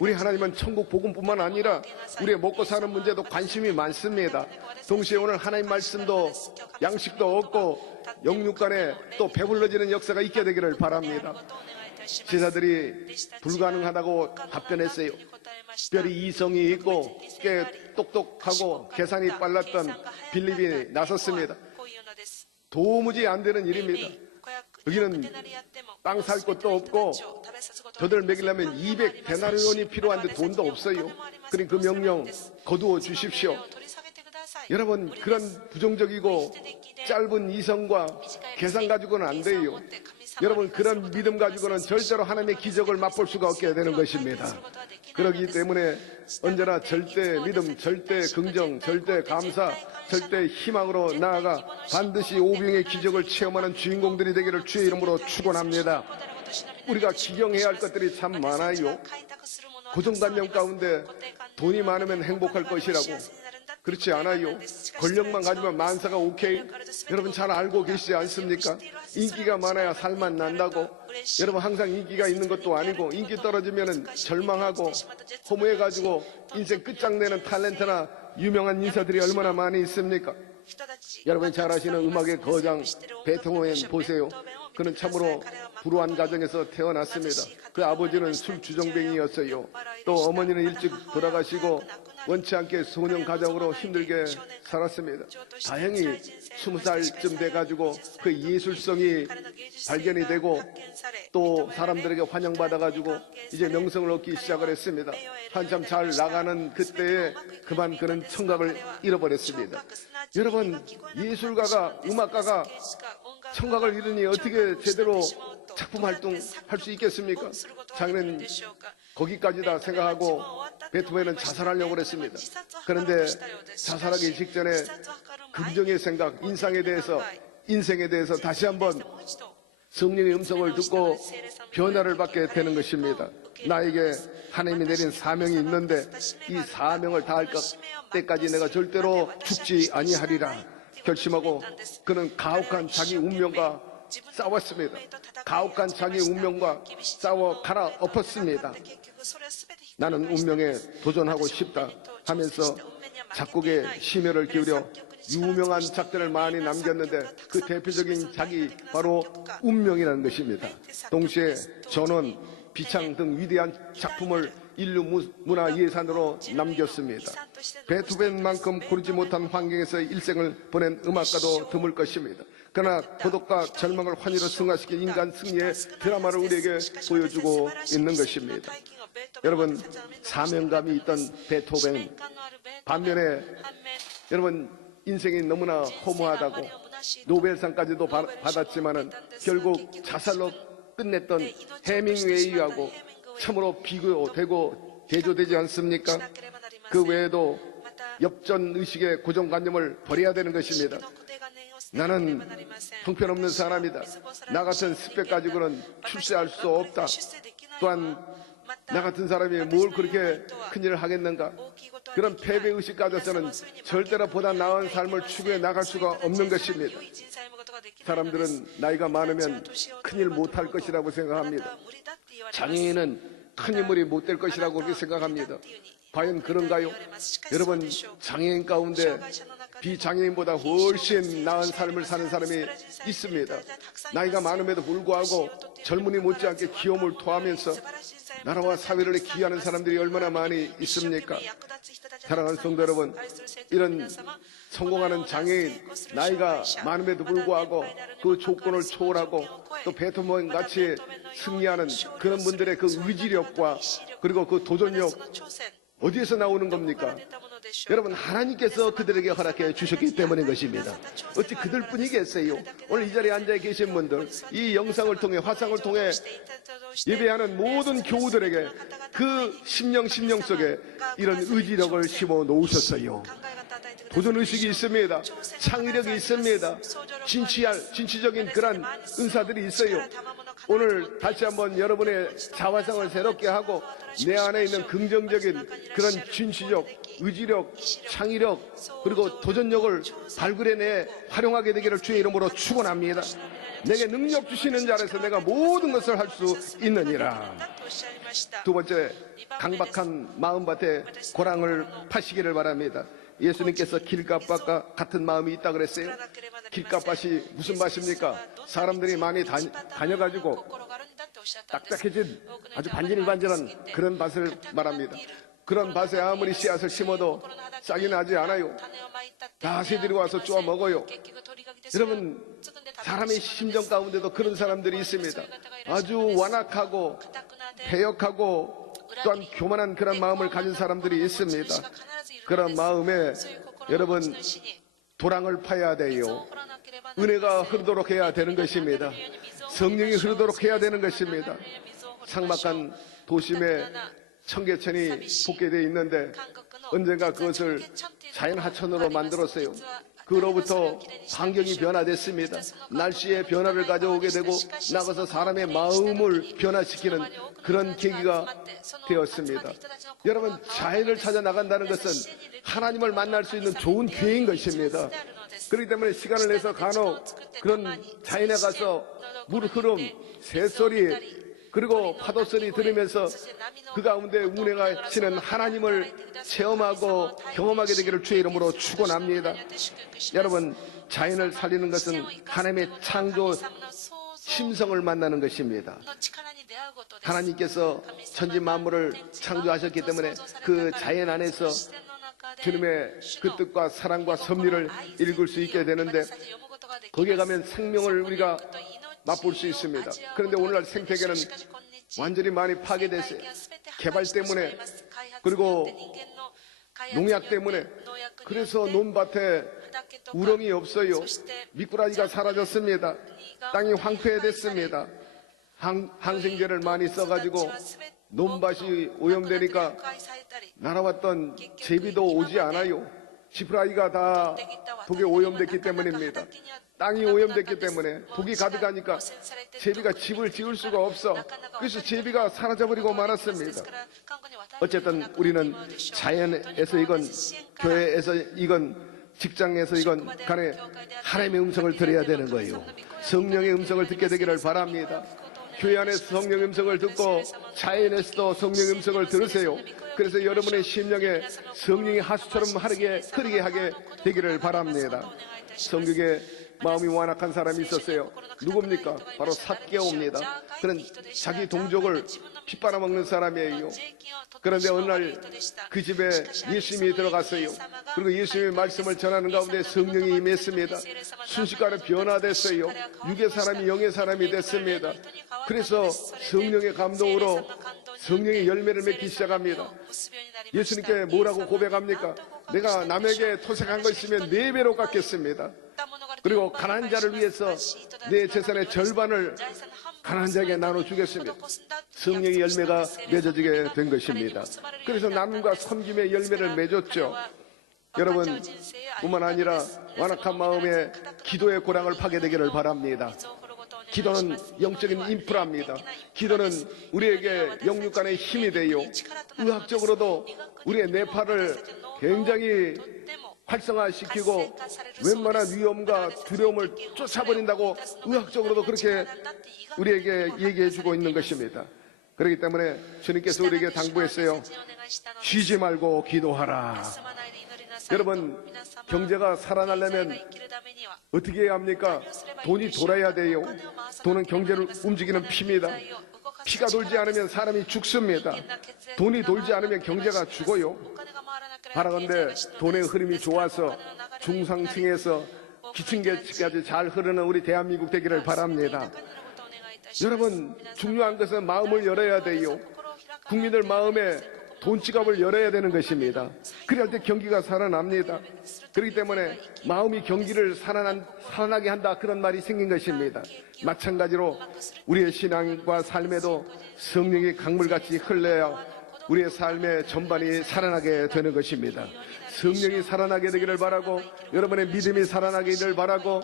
우리 하나님은 천국 복음뿐만 아니라 우리의 먹고 사는 문제도 관심이 많습니다. 동시에 오늘 하나님 말씀도 양식도 얻고 영육간에 또 배불러지는 역사가 있게 되기를 바랍니다. 제자들이 불가능하다고 답변했어요. 특별히 이성이 있고 꽤 똑똑하고 계산이 빨랐던 빌립이 나섰습니다. 도무지 안 되는 일입니다. 여기는 빵 살 것도 없고 저들 먹이려면 200데나리온이 필요한데 돈도 없어요. 그러니 그 명령 거두어 주십시오. 여러분 그런 부정적이고 짧은 이성과 계산 가지고는 안 돼요. 여러분 그런 믿음 가지고는 절대로 하나님의 기적을 맛볼 수가 없게 되는 것입니다. 그렇기 때문에 언제나 절대 믿음, 절대 긍정, 절대 감사, 절대 희망으로 나아가 반드시 오병의 기적을 체험하는 주인공들이 되기를 주의 이름으로 축원합니다. 우리가 기경해야 할 것들이 참 많아요. 고정관념 가운데 돈이 많으면 행복할 것이라고. 그렇지 않아요. 권력만 가지면 만사가 오케이. 여러분 잘 알고 계시지 않습니까? 인기가 많아야 살만 난다고. 여러분 항상 인기가 있는 것도 아니고 인기 떨어지면 절망하고 허무해가지고 인생 끝장내는 탤런트나 유명한 인사들이 얼마나 많이 있습니까? 여러분 잘 아시는 음악의 거장 베토벤 보세요. 그는 참으로 불우한 가정에서 태어났습니다. 그 아버지는 술 주정뱅이였어요. 또 어머니는 일찍 돌아가시고 원치 않게 소년 가정으로 힘들게 살았습니다. 다행히 20살쯤 돼가지고 그 예술성이 발견이 되고 또 사람들에게 환영받아가지고 이제 명성을 얻기 시작을 했습니다. 한참 잘 나가는 그때에 그만 그는 청각을 잃어버렸습니다. 여러분 예술가가 음악가가 청각을 잃으니 어떻게 제대로 작품 활동할 수 있겠습니까? 자기는 거기까지다 생각하고 베토벤은 자살하려고 그랬습니다. 그런데 자살하기 직전에 긍정의 생각, 인생에 대해서 다시 한번 성령의 음성을 듣고 변화를 받게 되는 것입니다. 나에게 하나님이 내린 사명이 있는데 이 사명을 다할 때까지 내가 절대로 죽지 아니하리라 결심하고 그는 가혹한 자기 운명과 싸웠습니다. 가혹한 자기 운명과 싸워 갈아엎었습니다. 나는 운명에 도전하고 싶다 하면서 작곡에 심혈을 기울여 유명한 작들을 많이 남겼는데 그 대표적인 작이 바로 운명이라는 것입니다. 동시에 전원, 비창 등 위대한 작품을 인류 문화예산으로 남겼습니다. 베토벤만큼 고르지 못한 환경에서 일생을 보낸 음악가도 드물 것입니다. 그러나 고독과 절망을 환희로 승화시킨 인간 승리의 드라마를 우리에게 보여주고 있는 것입니다. 여러분 사명감이 있던 베토벤 반면에 여러분 인생이 너무나 허무하다고 노벨상까지도 받았지만은 결국 자살로 끝냈던 해밍웨이하고 참으로 비교되고 대조되지 않습니까? 그 외에도 엽전 의식의 고정관념을 버려야 되는 것입니다. 나는 형편없는 사람이다. 나 같은 스펙 가지고는 출세할 수 없다. 또한 나 같은 사람이 뭘 그렇게 큰일을 하겠는가? 그런 패배의식 가져서는 절대로 보다 나은 삶을 추구해 나갈 수가 없는 것입니다. 사람들은 나이가 많으면 큰일 못할 것이라고 생각합니다. 장애인은 큰 인물이 못 될 것이라고 그렇게 생각합니다. 과연 그런가요? 여러분, 장애인 가운데 비장애인보다 훨씬 나은 삶을 사는 사람이 있습니다. 나이가 많음에도 불구하고 젊은이 못지않게 기염을 토하면서 나라와 사회를 기여하는 사람들이 얼마나 많이 있습니까? 사랑하는 성도 여러분, 이런 성공하는 장애인, 나이가 많음에도 불구하고 그 조건을 초월하고 또 베토벤 같이 승리하는 그런 분들의 그 의지력과 그리고 그 도전력 어디에서 나오는 겁니까? 여러분, 하나님께서 그들에게 허락해 주셨기 때문인 것입니다. 어찌 그들뿐이겠어요? 오늘 이 자리에 앉아 계신 분들, 이 영상을 통해, 화상을 통해 예배하는 모든 교우들에게 그 심령 속에 이런 의지력을 심어 놓으셨어요. 도전의식이 있습니다. 창의력이 있습니다. 진취적인 그런 은사들이 있어요. 오늘 다시 한번 여러분의 자화상을 새롭게 하고 내 안에 있는 긍정적인 그런 진취적, 의지력, 창의력 그리고 도전력을 발굴해내 활용하게 되기를 주의 이름으로 축원합니다. 내게 능력 주시는 자라서 내가 모든 것을 할 수 있느니라. 두 번째, 강박한 마음밭에 고랑을 파시기를 바랍니다. 예수님께서 길가밭과 같은 마음이 있다 그랬어요. 길가밭이 무슨 밭입니까? 사람들이 많이 다녀가지고 딱딱해진 아주 반질반질한 그런 밭을 말합니다. 그런 밭에 아무리 씨앗을 심어도 싹이 나지 않아요. 다 새들이 와서 쪼아 먹어요. 여러분, 사람의 심정 가운데도 그런 사람들이 있습니다. 아주 완악하고 배역하고 또한 교만한 그런 마음을 가진 사람들이 있습니다. 그런 마음에 여러분, 도랑을 파야 돼요. 은혜가 흐르도록 해야 되는 것입니다. 성령이 흐르도록 해야 되는 것입니다. 삭막한 도심에 청계천이 복개되어 있는데 언젠가 그것을 자연하천으로 만들었어요. 그로부터 환경이 변화됐습니다. 날씨의 변화를 가져오게 되고 나가서 사람의 마음을 변화시키는 그런 계기가 되었습니다. 여러분, 자연을 찾아 나간다는 것은 하나님을 만날 수 있는 좋은 기회인 것입니다. 그렇기 때문에 시간을 내서 간혹 그런 자연에 가서 물 흐름, 새소리 그리고 파도소리 들으면서 그 가운데 운행하시는 하나님을 체험하고 경험하게 되기를 주의 이름으로 축원합니다. 여러분, 자연을 살리는 것은 하나님의 창조 심성을 만나는 것입니다. 하나님께서 천지 만물을 창조하셨기 때문에 그 자연 안에서 주님의 그 뜻과 사랑과 섭리를 읽을 수 있게 되는데 거기에 가면 생명을 우리가 맛볼 수 있습니다. 그런데 오늘날 생태계는 완전히 많이 파괴됐어요. 개발 때문에 그리고 농약 때문에. 그래서 논밭에 우렁이 없어요. 미꾸라지가 사라졌습니다. 땅이 황폐해됐습니다. 항생제를 많이 써가지고 논밭이 오염되니까 날아왔던 제비도 오지 않아요. 지푸라기가 다 독에 오염됐기 때문입니다. 땅이 오염됐기 때문에 독이 가득하니까 제비가 집을 지을 수가 없어. 그래서 제비가 사라져버리고 말았습니다. 어쨌든 우리는 자연에서 이건 교회에서 이건 직장에서 이건 간에 하나님의 음성을 들어야 되는 거예요. 성령의 음성을 듣게 되기를 바랍니다. 교회 안에서 성령의 음성을 듣고 자연에서도 성령의 음성을 들으세요. 그래서 여러분의 심령에 성령의 하수처럼 흐르게 하게 되기를 바랍니다. 성경에 마음이 완악한 사람이 있었어요. 누굽니까? 바로 삭개오입니다. 그런 자기 동족을 핏바라먹는 사람이에요. 그런데 어느 날 그 집에 예수님이 들어갔어요. 그리고 예수님의 말씀을 전하는 가운데 성령이 임했습니다. 순식간에 변화됐어요. 육의 사람이 영의 사람이 됐습니다. 그래서 성령의 감동으로 성령의 열매를 맺기 시작합니다. 예수님께 뭐라고 고백합니까? 내가 남에게 토색한 거 있으면 4배로 갚겠습니다. 그리고 가난한 자를 위해서 내 재산의 절반을 가난한 자에게 나눠주겠습니다. 성령의 열매가 맺어지게 된 것입니다. 그래서 나눔과 섬김의 열매를 맺었죠. 여러분, 뿐만 아니라 완악한 마음에 기도의 고랑을 파게 되기를 바랍니다. 기도는 영적인 인프라입니다. 기도는 우리에게 영육 간의 힘이 되요, 의학적으로도 우리의 뇌파를 굉장히 활성화시키고 웬만한 위험과 두려움을 쫓아버린다고 의학적으로도 그렇게 우리에게 얘기해주고 있는 것입니다. 그렇기 때문에 주님께서 우리에게 당부했어요. 쉬지 말고 기도하라. 여러분, 경제가 살아나려면 어떻게 해야 합니까? 돈이 돌아야 돼요. 돈은 경제를 움직이는 피입니다. 피가 돌지 않으면 사람이 죽습니다. 돈이 돌지 않으면 경제가 죽어요. 바라건대 돈의 흐름이 좋아서 중상층에서 기층계층까지 잘 흐르는 우리 대한민국 되기를 바랍니다. 여러분, 중요한 것은 마음을 열어야 돼요. 국민들 마음에 돈 지갑을 열어야 되는 것입니다. 그럴 때 경기가 살아납니다. 그렇기 때문에 마음이 경기를 살아나게 한다, 그런 말이 생긴 것입니다. 마찬가지로 우리의 신앙과 삶에도 성령이 강물같이 흘러야 우리의 삶의 전반이 살아나게 되는 것입니다. 성령이 살아나게 되기를 바라고, 여러분의 믿음이 살아나기를 바라고,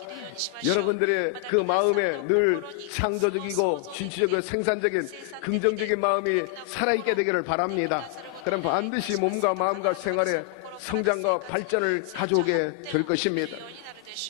여러분들의 그 마음에 늘 창조적이고 진취적이고 생산적인 긍정적인 마음이 살아있게 되기를 바랍니다. 그럼 반드시 몸과 마음과 생활에 성장과 발전을 가져오게 될 것입니다.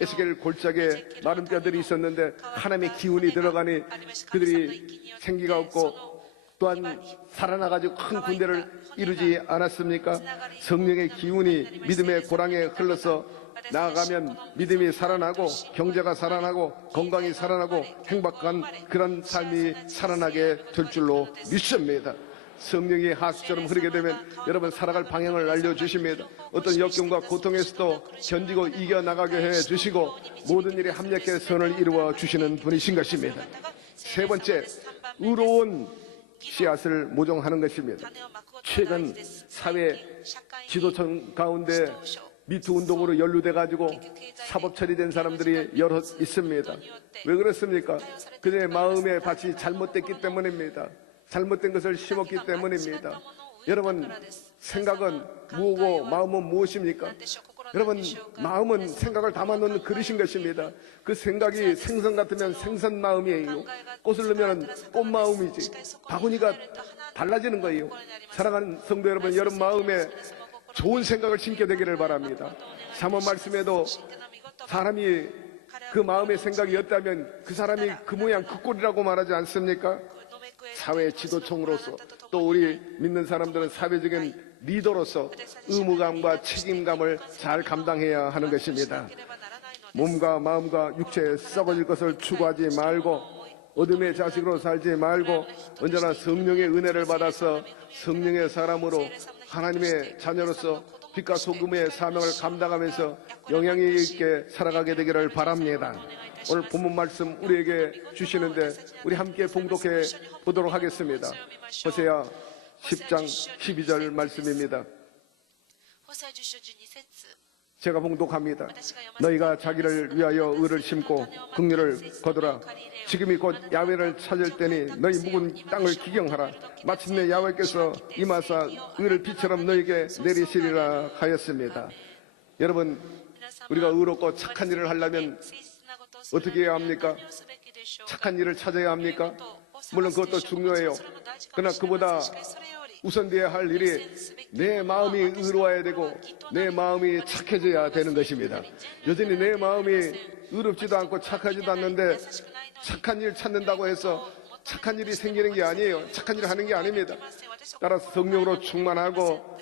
에스겔 골짜기에 마른 뼈들이 있었는데 하나님의 기운이 들어가니 그들이 생기가 없고 또한 살아나가지고 큰 군대를 이루지 않았습니까? 성령의 기운이 믿음의 고랑에 흘러서 나아가면 믿음이 살아나고 경제가 살아나고 건강이 살아나고 행복한 그런 삶이 살아나게 될 줄로 믿습니다. 성령이 하수처럼 흐르게 되면 여러분 살아갈 방향을 알려주십니다. 어떤 역경과 고통에서도 견디고 이겨나가게 해주시고 모든 일에 합력해 선을 이루어 주시는 분이신 것입니다. 세 번째, 의로운 씨앗을 모종하는 것입니다. 최근 사회 지도층 가운데 미투 운동으로 연루돼 가지고 사법 처리된 사람들이 여럿 있습니다. 왜 그렇습니까? 그들의 마음의 밭이 잘못됐기 때문입니다. 잘못된 것을 심었기 때문입니다. 여러분, 생각은 무엇고 마음은 무엇입니까? 여러분, 마음은 생각을 담아놓는 그릇인 것입니다. 그 생각이 생선 같으면 생선 마음이에요. 꽃을 넣으면 꽃 마음이지. 바구니가 달라지는 거예요. 사랑하는 성도 여러분, 여러분 마음에 좋은 생각을 심게 되기를 바랍니다. 잠언 말씀에도 사람이 그 마음의 생각이었다면 그 사람이 그 모양 그 꼴이라고 말하지 않습니까? 사회 지도층으로서 또 우리 믿는 사람들은 사회적인 리더로서 의무감과 책임감을 잘 감당해야 하는 것입니다. 몸과 마음과 육체에 썩어질 것을 추구하지 말고 어둠의 자식으로 살지 말고 언제나 성령의 은혜를 받아서 성령의 사람으로 하나님의 자녀로서 빛과 소금의 사명을 감당하면서 영향이 있게 살아가게 되기를 바랍니다. 오늘 본문 말씀 우리에게 주시는데 우리 함께 봉독해 보도록 하겠습니다. 호세아 10장 12절 말씀입니다. 제가 봉독합니다. 너희가 자기를 위하여 의를 심고 긍휼을 거두라. 지금이 곧 야훼를 찾을 때니 너희 묵은 땅을 기경하라. 마침내 야훼께서 임하사 의를 비처럼 너희에게 내리시리라 하였습니다. 여러분, 우리가 의롭고 착한 일을 하려면 어떻게 해야 합니까? 착한 일을 찾아야 합니까? 물론 그것도 중요해요. 그러나 그보다 우선돼야 할 일이 내 마음이 의로워야 되고 내 마음이 착해져야 되는 것입니다. 여전히 내 마음이 의롭지도 않고 착하지도 않는데 착한 일 찾는다고 해서 착한 일이 생기는 게 아니에요. 착한 일을 하는 게 아닙니다. 따라서 성령으로 충만하고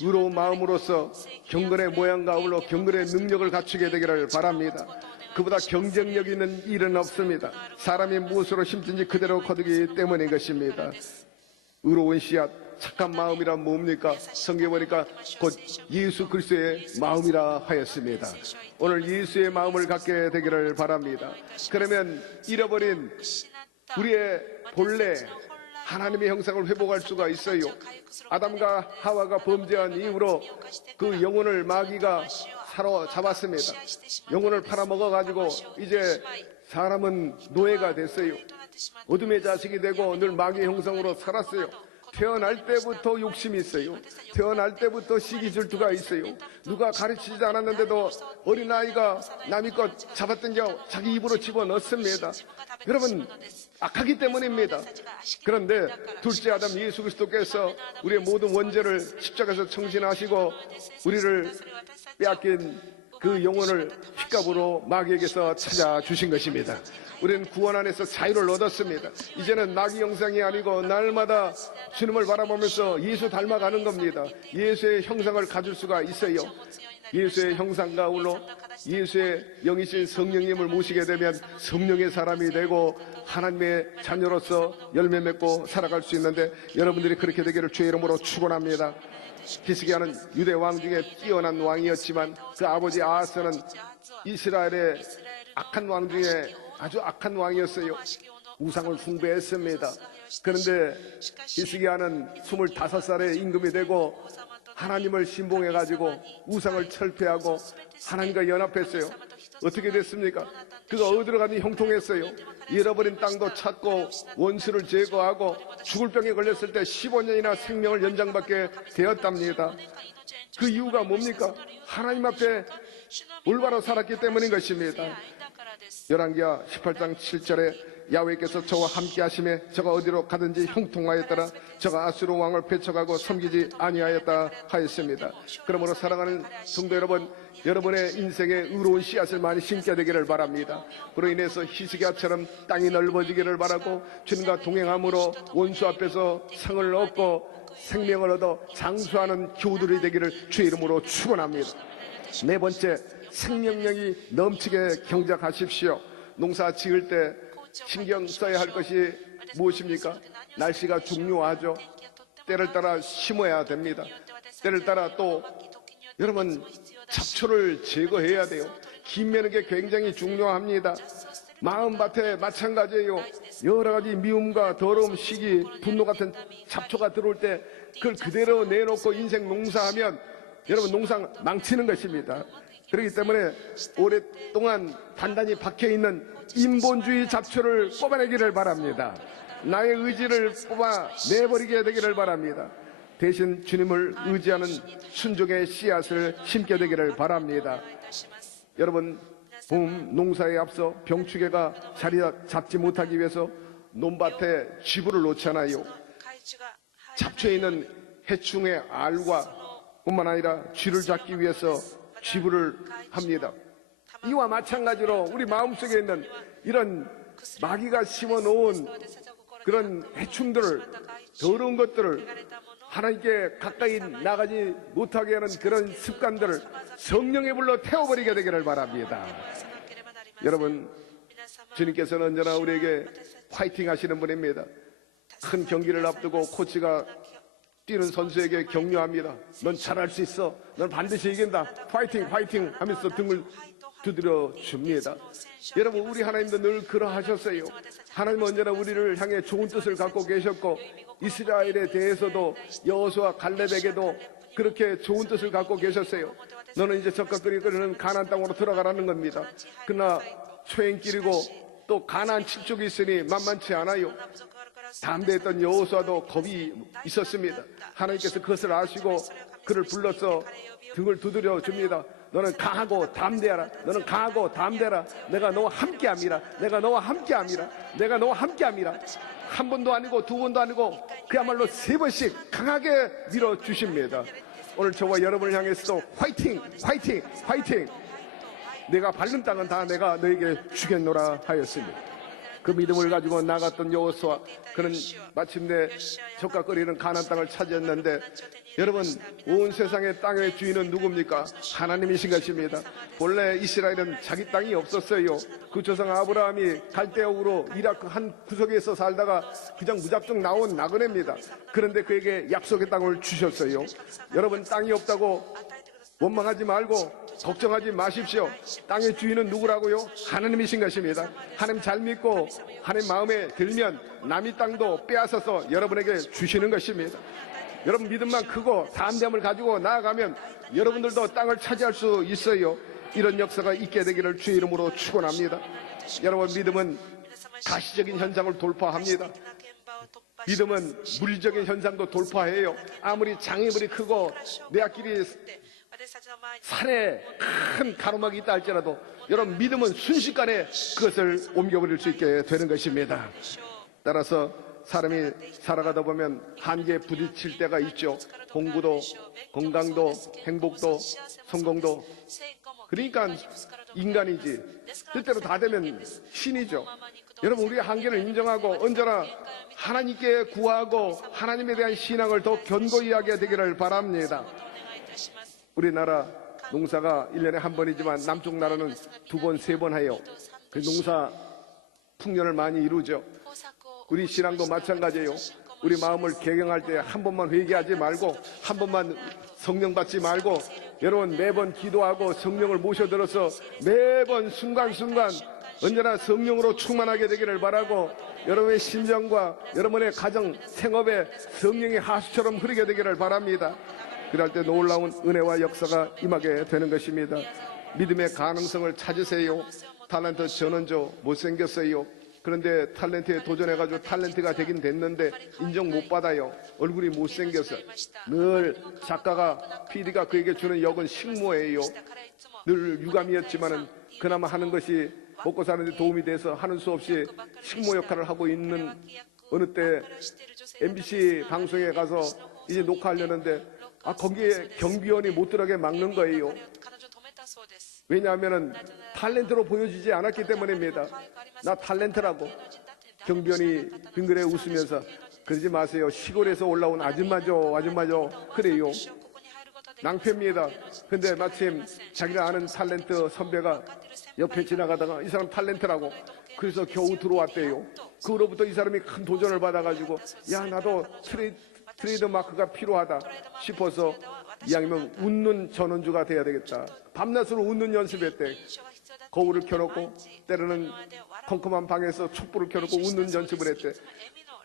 의로운 마음으로서 경건의 모양과 아울러 경건의 능력을 갖추게 되기를 바랍니다. 그보다 경쟁력 있는 일은 없습니다. 사람이 무엇으로 심든지 그대로 거두기 때문인 것입니다. 의로운 씨앗, 착한 마음이란 뭡니까? 성경에 보니까 곧 예수 그리스도의 마음이라 하였습니다. 오늘 예수의 마음을 갖게 되기를 바랍니다. 그러면 잃어버린 우리의 본래 하나님의 형상을 회복할 수가 있어요. 아담과 하와가 범죄한 이후로 그 영혼을 마귀가 사로잡았습니다. 영혼을 팔아먹어가지고 이제 사람은 노예가 됐어요. 어둠의 자식이 되고 늘 마귀의 형상으로 살았어요. 태어날 때부터 욕심이 있어요. 태어날 때부터 시기 질투가 있어요. 누가 가르치지 않았는데도 어린아이가 남의 것 잡아당겨 자기 입으로 집어넣습니다. 여러분, 악하기 때문입니다. 그런데 둘째 아담 예수 그리스도께서 우리의 모든 원죄를 십자가에서 청신하시고 우리를 빼앗긴 그 영혼을 핏값으로 마귀에게서 찾아주신 것입니다. 우리는 구원 안에서 자유를 얻었습니다. 이제는 마귀 형상이 아니고 날마다 주님을 바라보면서 예수 닮아가는 겁니다. 예수의 형상을 가질 수가 있어요. 예수의 형상 가운데로 예수의 영이신 성령님을 모시게 되면 성령의 사람이 되고 하나님의 자녀로서 열매 맺고 살아갈 수 있는데 여러분들이 그렇게 되기를 주의 이름으로 축원합니다. 히스기야는 유대 왕 중에 뛰어난 왕이었지만 그 아버지 아하스는 이스라엘의 악한 왕 중에 아주 악한 왕이었어요. 우상을 숭배했습니다. 그런데 히스기야는 25살에 임금이 되고 하나님을 신봉해가지고 우상을 철폐하고 하나님과 연합했어요. 어떻게 됐습니까? 그가 어디로 가니 형통했어요. 잃어버린 땅도 찾고 원수를 제거하고 죽을 병에 걸렸을 때 15년이나 생명을 연장받게 되었답니다. 그 이유가 뭡니까? 하나님 앞에 올바로 살았기 때문인 것입니다. 열왕기하 18장 7절에 야훼께서 저와 함께 하심에 저가 어디로 가든지 형통하였더라. 저가 아수르 왕을 배척하고 섬기지 아니하였다 하였습니다. 그러므로 사랑하는 성도 여러분, 여러분의 인생에 의로운 씨앗을 많이 심게 되기를 바랍니다. 그로 인해서 히스기야처럼 땅이 넓어지기를 바라고 주님과 동행함으로 원수 앞에서 상을 얻고 생명을 얻어 장수하는 교우들이 되기를 주의 이름으로 축원합니다. 네 번째, 생명력이 넘치게 경작하십시오. 농사 지을 때 신경 써야 할 것이 무엇입니까? 날씨가 중요하죠. 때를 따라 심어야 됩니다. 때를 따라 또 여러분 잡초를 제거해야 돼요. 김 매는 게 굉장히 중요합니다. 마음밭에 마찬가지예요. 여러 가지 미움과 더러움, 시기, 분노 같은 잡초가 들어올 때 그걸 그대로 내놓고 인생 농사하면 여러분 농사 망치는 것입니다. 그렇기 때문에 오랫동안 단단히 박혀있는 인본주의 잡초를 뽑아내기를 바랍니다. 나의 의지를 뽑아내버리게 되기를 바랍니다. 대신 주님을 의지하는 순종의 씨앗을 심게 되기를 바랍니다. 여러분, 봄 농사에 앞서 병충해가 자리 잡지 못하기 위해서 논밭에 쥐부를 놓잖아요. 잡초에 있는 해충의 알과 뿐만 아니라 쥐를 잡기 위해서 쥐부를 합니다. 이와 마찬가지로 우리 마음속에 있는 이런 마귀가 심어놓은 그런 해충들을, 더러운 것들을, 하나님께 가까이 나가지 못하게 하는 그런 습관들을 성령의 불로 태워버리게 되기를 바랍니다. 여러분, 주님께서는 언제나 우리에게 파이팅 하시는 분입니다. 큰 경기를 앞두고 코치가 뛰는 선수에게 격려합니다. 넌 잘할 수 있어. 넌 반드시 이긴다. 파이팅, 파이팅 하면서 등을 두드려 줍니다. 여러분, 우리 하나님도 늘 그러하셨어요. 하나님은 언제나 우리를 향해 좋은 뜻을 갖고 계셨고 이스라엘에 대해서도 여호수아 갈렙에게도 그렇게 좋은 뜻을 갖고 계셨어요. 너는 이제 적각거리 끓는 가나안 땅으로 들어가라는 겁니다. 그러나 초행길이고 또 가나안 칠족이 있으니 만만치 않아요. 담대했던 여호수아도 겁이 있었습니다. 하나님께서 그것을 아시고 그를 불러서 등을 두드려 줍니다. 너는 강하고 담대하라. 너는 강하고 담대하라. 내가 너와 함께함이라. 내가 너와 함께함이라. 내가 너와 함께함이라. 한 번도 아니고 두 번도 아니고 그야말로 3번씩 강하게 밀어주십니다. 오늘 저와 여러분을 향해서도 화이팅! 화이팅! 화이팅! 내가 밟는 땅은 다 내가 너에게 주겠노라 하였습니다. 그 믿음을 가지고 나갔던 여호수아, 그는 마침내 적각거리는 가나안 땅을 차지했는데 여러분, 온 세상의 땅의 주인은 누굽니까? 하나님이신 것입니다. 본래 이스라엘은 자기 땅이 없었어요. 그 조상 아브라함이 갈대옥으로 이라크 한 구석에서 살다가 그냥 무작정 나온 나그네입니다. 그런데 그에게 약속의 땅을 주셨어요. 여러분, 땅이 없다고 원망하지 말고 걱정하지 마십시오. 땅의 주인은 누구라고요? 하나님이신 것입니다. 하나님 잘 믿고 하나님 마음에 들면 남의 땅도 빼앗아서 여러분에게 주시는 것입니다. 여러분 믿음만 크고 담대함을 가지고 나아가면 여러분들도 땅을 차지할 수 있어요. 이런 역사가 있게 되기를 주의 이름으로 축원합니다. 여러분 믿음은 가시적인 현상을 돌파합니다. 믿음은 물리적인 현상도 돌파해요. 아무리 장애물이 크고 내 앞길이 산에 큰 가로막이 있다 할지라도 여러분 믿음은 순식간에 그것을 옮겨버릴 수 있게 되는 것입니다. 따라서 사람이 살아가다 보면 한계에 부딪힐 때가 있죠. 공부도, 건강도, 행복도, 성공도. 그러니까 인간이지. 때때로 다 되면 신이죠. 여러분 우리의 한계를 인정하고 언제나 하나님께 구하고 하나님에 대한 신앙을 더 견고히 하게 되기를 바랍니다. 우리나라 농사가 1년에 한 번이지만 남쪽 나라는 2번, 3번 해요. 그 농사 풍년을 많이 이루죠. 우리 신앙도 마찬가지예요. 우리 마음을 개경할 때 한 번만 회개하지 말고 한 번만 성령 받지 말고 여러분 매번 기도하고 성령을 모셔들어서 매번 순간순간 언제나 성령으로 충만하게 되기를 바라고 여러분의 심정과 여러분의 가정 생업에 성령의 하수처럼 흐르게 되기를 바랍니다. 그럴 때 놀라운 은혜와 역사가 임하게 되는 것입니다. 믿음의 가능성을 찾으세요. 탤런트 전원조 못생겼어요. 그런데 탤런트에 도전해가지고 탤런트가 되긴 됐는데 인정 못 받아요. 얼굴이 못생겨서. 늘 작가가 PD가 그에게 주는 역은 식모예요. 늘 유감이었지만은 그나마 하는 것이 먹고 사는데 도움이 돼서 하는 수 없이 식모 역할을 하고 있는 어느 때 MBC 방송에 가서 이제 녹화하려는데 거기에 경비원이 못 들어가게 막는 거예요. 왜냐하면은 탤런트로 보여지지 않았기 때문입니다. 나 탤런트라고. 경비원이 빙그레 웃으면서 그러지 마세요. 시골에서 올라온 아줌마죠. 그래요. 낭패입니다. 근데 마침 자기가 아는 탤런트 선배가 옆에 지나가다가 이 사람 탤런트라고 그래서 겨우 들어왔대요. 그로부터 이 사람이 큰 도전을 받아가지고 야 나도 트레이드 마크가 필요하다 싶어서 이왕이면 웃는 전원주가 돼야 되겠다. 밤낮으로 웃는 연습했대. 거울을 켜놓고 때로는 컴컴한 방에서 촛불을 켜놓고 웃는 연습을 했대.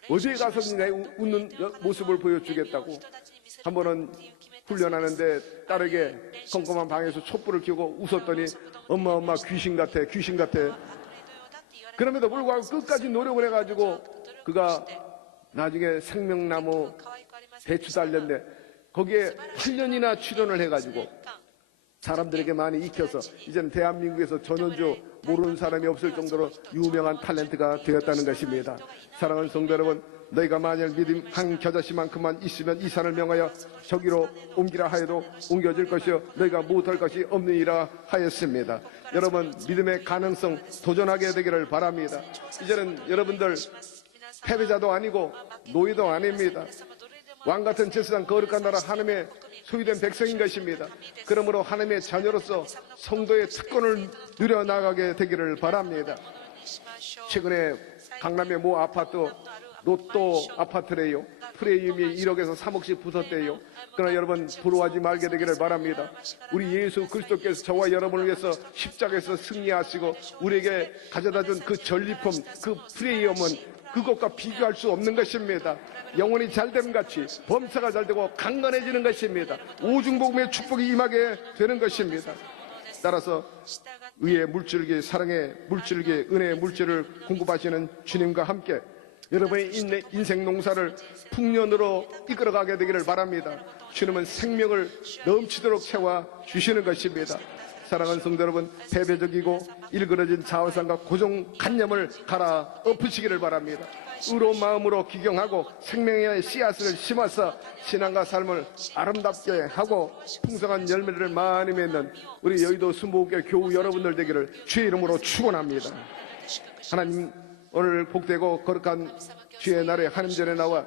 어디에 가서 내 웃는 모습을 보여주겠다고. 한 번은 훈련하는데 딸에게 컴컴한 방에서 촛불을 켜고 웃었더니 엄마 귀신 같아. 그럼에도 불구하고 끝까지 노력을 해가지고 그가 나중에 생명나무 배추 달렸는데 거기에 8년이나 출연을 해가지고 사람들에게 많이 익혀서 이제는 대한민국에서 전원주 모르는 사람이 없을 정도로 유명한 탤런트가 되었다는 것입니다. 사랑하는 성도 여러분, 너희가 만일 믿음 한 겨자씨만큼만 있으면 이 산을 명하여 저기로 옮기라 하여도 옮겨질 것이요 너희가 못할 것이 없느니라 하였습니다. 여러분 믿음의 가능성 도전하게 되기를 바랍니다. 이제는 여러분들 패배자도 아니고 노예도 아닙니다. 왕같은 제사장 거룩한 나라 하나님의 소유된 백성인 것입니다. 그러므로 하나님의 자녀로서 성도의 특권을 누려나가게 되기를 바랍니다. 최근에 강남의 모 아파트 로또 아파트래요. 프레임이 1억에서 3억씩 붙었대요. 그러나 여러분 부러워하지 말게 되기를 바랍니다. 우리 예수 그리스도께서 저와 여러분을 위해서 십자가에서 승리하시고 우리에게 가져다준 그 전리품, 그 프레임은 그것과 비교할 수 없는 것입니다. 영혼이 잘됨 같이 범사가 잘되고 강건해지는 것입니다. 오중복음의 축복이 임하게 되는 것입니다. 따라서 의의 물줄기, 사랑의 물줄기, 은혜의 물질을 공급하시는 주님과 함께 여러분의 인생 농사를 풍년으로 이끌어가게 되기를 바랍니다. 주님은 생명을 넘치도록 채워주시는 것입니다. 사랑하는 성도 여러분, 패배적이고 일그러진 자화상과 고정관념을 갈아엎으시기를 바랍니다. 의로운 마음으로 기경하고 생명의 씨앗을 심어서 신앙과 삶을 아름답게 하고 풍성한 열매를 많이 맺는 우리 여의도 순복음교회 교우 여러분들 되기를 주의 이름으로 축원합니다. 하나님, 오늘 복되고 거룩한 주의 날에 하나님전에 나와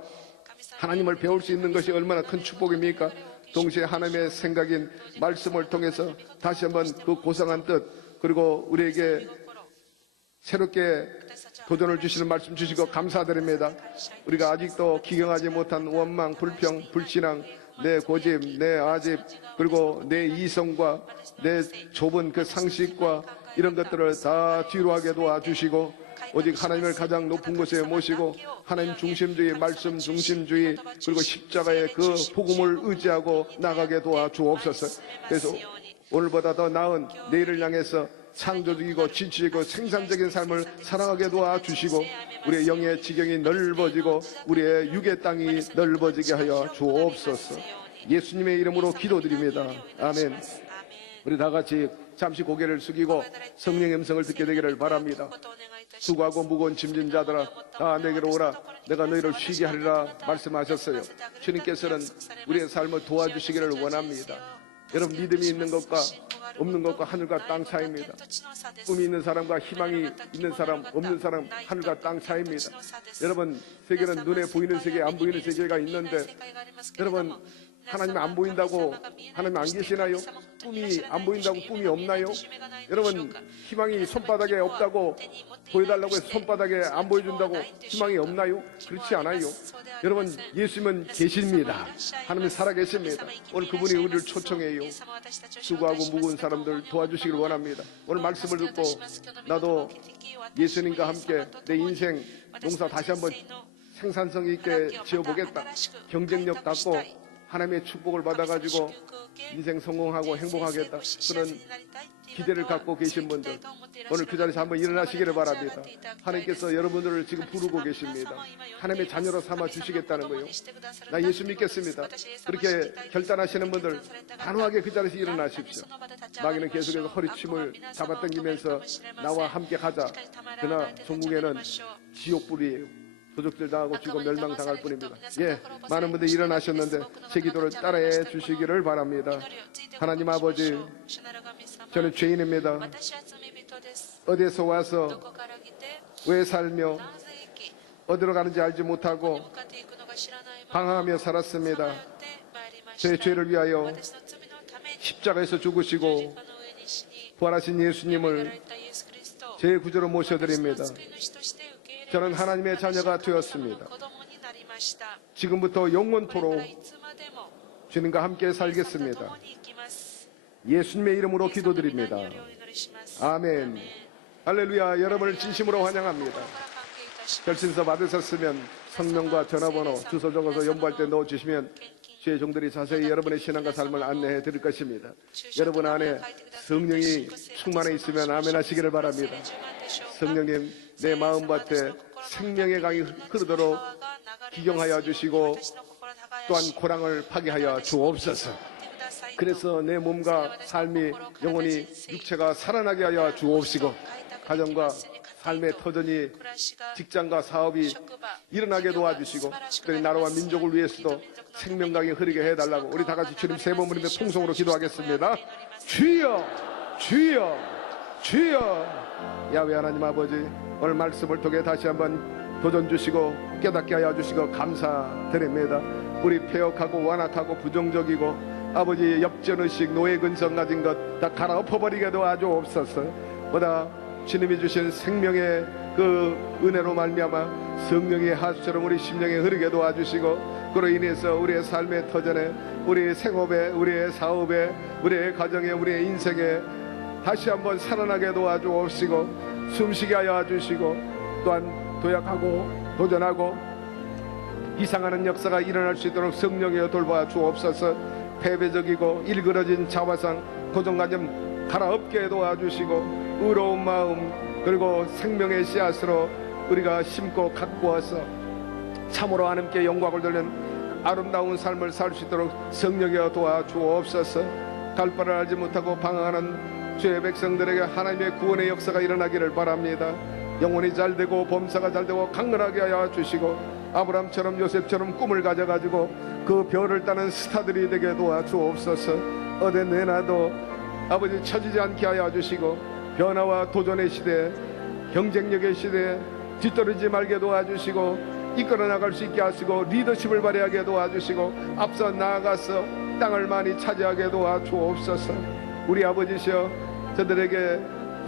하나님을 배울 수 있는 것이 얼마나 큰 축복입니까? 동시에 하나님의 생각인 말씀을 통해서 다시 한번 그 고상한 뜻 그리고 우리에게 새롭게 도전을 주시는 말씀 주시고 감사드립니다. 우리가 아직도 기경하지 못한 원망, 불평, 불신앙, 내 고집, 내 아집 그리고 내 이성과 내 좁은 그 상식과 이런 것들을 다 뒤로 하게 도와주시고 오직 하나님을 가장 높은 곳에 모시고 하나님 중심주의, 말씀 중심주의, 그리고 십자가의 그 복음을 의지하고 나가게 도와 주옵소서. 그래서 오늘보다 더 나은 내일을 향해서 창조적이고 지치고 생산적인 삶을 살아가게 도와주시고 우리의 영의 지경이 넓어지고 우리의 육의 땅이 넓어지게 하여 주옵소서. 예수님의 이름으로 기도드립니다. 아멘. 우리 다 같이 잠시 고개를 숙이고 성령의 음성을 듣게 되기를 바랍니다. 수고하고 무거운 짐진 자들아 다 내게로 오라 내가 너희를 쉬게 하리라 말씀하셨어요. 주님께서는 우리의 삶을 도와주시기를 원합니다. 여러분, 믿음이 있는 것과 없는 것과 하늘과 땅 차이입니다. 꿈이 있는 사람과 희망이 있는 사람, 없는 사람, 하늘과 땅 차이입니다. 여러분, 세계는 눈에 보이는 세계, 안 보이는 세계가 있는데 여러분, 하나님 안 보인다고 하나님 안 계시나요? 꿈이 안 보인다고 꿈이 없나요? 여러분, 희망이 손바닥에 없다고 보여달라고 해서 손바닥에 안 보여준다고 희망이 없나요? 그렇지 않아요. 여러분, 예수님은 계십니다. 하나님 살아계십니다. 오늘 그분이 우리를 초청해요. 수고하고 무거운 사람들 도와주시길 원합니다. 오늘 말씀을 듣고 나도 예수님과 함께 내 인생 농사 다시 한번 생산성 있게 지어보겠다. 경쟁력 닦고 하나님의 축복을 받아가지고 인생 성공하고 행복하겠다. 그런 기대를 갖고 계신 분들 오늘 그 자리에서 한번 일어나시기를 바랍니다. 하나님께서 여러분들을 지금 부르고 계십니다. 하나님의 자녀로 삼아 주시겠다는 거예요. 나 예수 믿겠습니다. 그렇게 결단하시는 분들 단호하게 그 자리에서 일어나십시오. 마귀는 계속해서 허리춤을 잡아당기면서 나와 함께 가자. 그러나 종국에는 지옥불이에요. 도적질 당하고 죽어 멸망당할 뿐입니다. 예, 많은 분들이 일어나셨는데 제 기도를 따라해 주시기를 바랍니다. 하나님 아버지, 저는 죄인입니다. 어디에서 와서 왜 살며 어디로 가는지 알지 못하고 방황하며 살았습니다. 제 죄를 위하여 십자가에서 죽으시고 부활하신 예수님을 제 구주로 모셔드립니다. 저는 하나님의 자녀가 되었습니다. 지금부터 영원토록 주님과 함께 살겠습니다. 예수님의 이름으로 기도드립니다. 아멘. 할렐루야. 여러분을 진심으로 환영합니다. 결신서 받으셨으면 성명과 전화번호, 주소 적어서 연부할 때 넣어주시면 주의 종들이 자세히 여러분의 신앙과 삶을 안내해 드릴 것입니다. 여러분 안에 성령이 충만해 있으면 아멘 하시기를 바랍니다. 성령님, 내 마음밭에 생명의 강이 흐르도록 기경하여 주시고 또한 고랑을 파괴하여 주옵소서. 그래서 내 몸과 삶이 영혼이 육체가 살아나게 하여 주옵시고 가정과 삶의 터전이 직장과 사업이 일어나게 도와주시고 특별히 나라와 민족을 위해서도 생명강이 흐르게 해달라고 우리 다 같이 주님 세 번 부르며 통성으로 기도하겠습니다. 주여 주여 주여. 야훼 하나님 아버지, 오늘 말씀을 통해 다시 한번 도전 주시고 깨닫게 하여 주시고 감사드립니다. 우리 폐역하고 완악하고 부정적이고 아버지 역전의식 노예 근성 가진 것 다 갈아엎어버리게 도와주옵소서. 보다 주님이 주신 생명의 그 은혜로 말미암아 성령의 하수처럼 우리 심령에 흐르게 도와주시고 그로 인해서 우리의 삶의 터전에 우리의 생업에 우리의 사업에 우리의 가정에 우리의 인생에 다시 한번 살아나게 도와주옵시고 숨쉬게 하여 주시고 또한 도약하고 도전하고 이상하는 역사가 일어날 수 있도록 성령이여 돌봐 주옵소서. 패배적이고 일그러진 자화상 고정관념 갈아엎게 도와주시고 의로운 마음 그리고 생명의 씨앗으로 우리가 심고 가꾸어서 참으로 하나님께 영광을 돌리는 아름다운 삶을 살 수 있도록 성령이여 도와주옵소서. 갈 바를 알지 못하고 방황하는 주의 백성들에게 하나님의 구원의 역사가 일어나기를 바랍니다. 영혼이 잘되고 범사가 잘되고 강건하게 하여 주시고 아브라함처럼 요셉처럼 꿈을 가져가지고 그 별을 따는 스타들이 되게 도와주옵소서. 어디 내놔도 아버지 처지지 않게 하여 주시고 변화와 도전의 시대 경쟁력의 시대 뒤떨어지지 말게 도와주시고 이끌어 나갈 수 있게 하시고 리더십을 발휘하게 도와주시고 앞서 나아가서 땅을 많이 차지하게 도와주옵소서. 우리 아버지시여 저들에게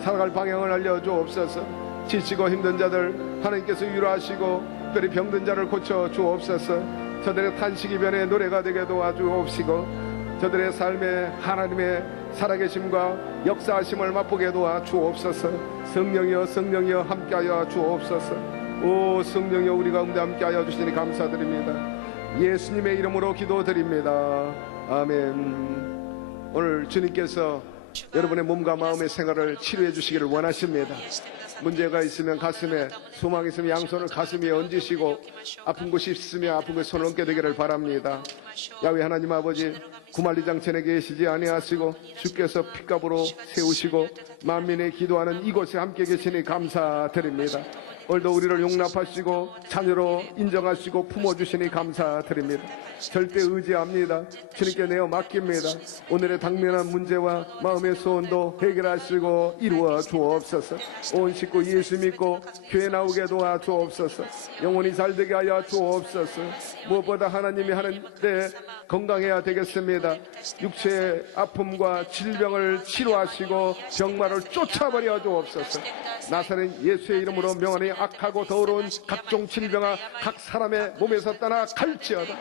살아갈 방향을 알려주옵소서. 지치고 힘든 자들 하나님께서 위로하시고 특별히 병든 자를 고쳐 주옵소서. 저들의 탄식이 변해 노래가 되게 도와주옵시고 저들의 삶에 하나님의 살아계심과 역사하심을 맛보게 도와 주옵소서. 성령이여 성령이여 함께하여 주옵소서. 오 성령이여 우리 가운데 함께하여 주시니 감사드립니다. 예수님의 이름으로 기도드립니다. 아멘. 오늘 주님께서 여러분의 몸과 마음의 생활을 치료해 주시기를 원하십니다. 문제가 있으면 가슴에, 소망이 있으면 양손을 가슴에 얹으시고 아픈 곳이 있으면 아픈 곳에 손을 얹게 되기를 바랍니다. 야훼 하나님 아버지, 구말리장 전에 계시지 아니하시고 주께서 핏값으로 세우시고 만민의 기도하는 이곳에 함께 계시니 감사드립니다. 오늘도 우리를 용납하시고 자녀로 인정하시고 품어주시니 감사드립니다. 절대 의지합니다. 주님께 내어 맡깁니다. 오늘의 당면한 문제와 마음의 소원도 해결하시고 이루어 주옵소서. 온 식구 예수 믿고 교회 나오게 도와 주옵소서. 영혼이 잘되게 하여 주옵소서. 무엇보다 하나님이 하는데 건강해야 되겠습니다. 육체의 아픔과 질병을 치료하시고 병마를 쫓아버려 주옵소서. 나사렛 예수의 이름으로 명하니 악하고 더러운 각종 질병아 각 사람의 몸에서 떠나 갈지어다.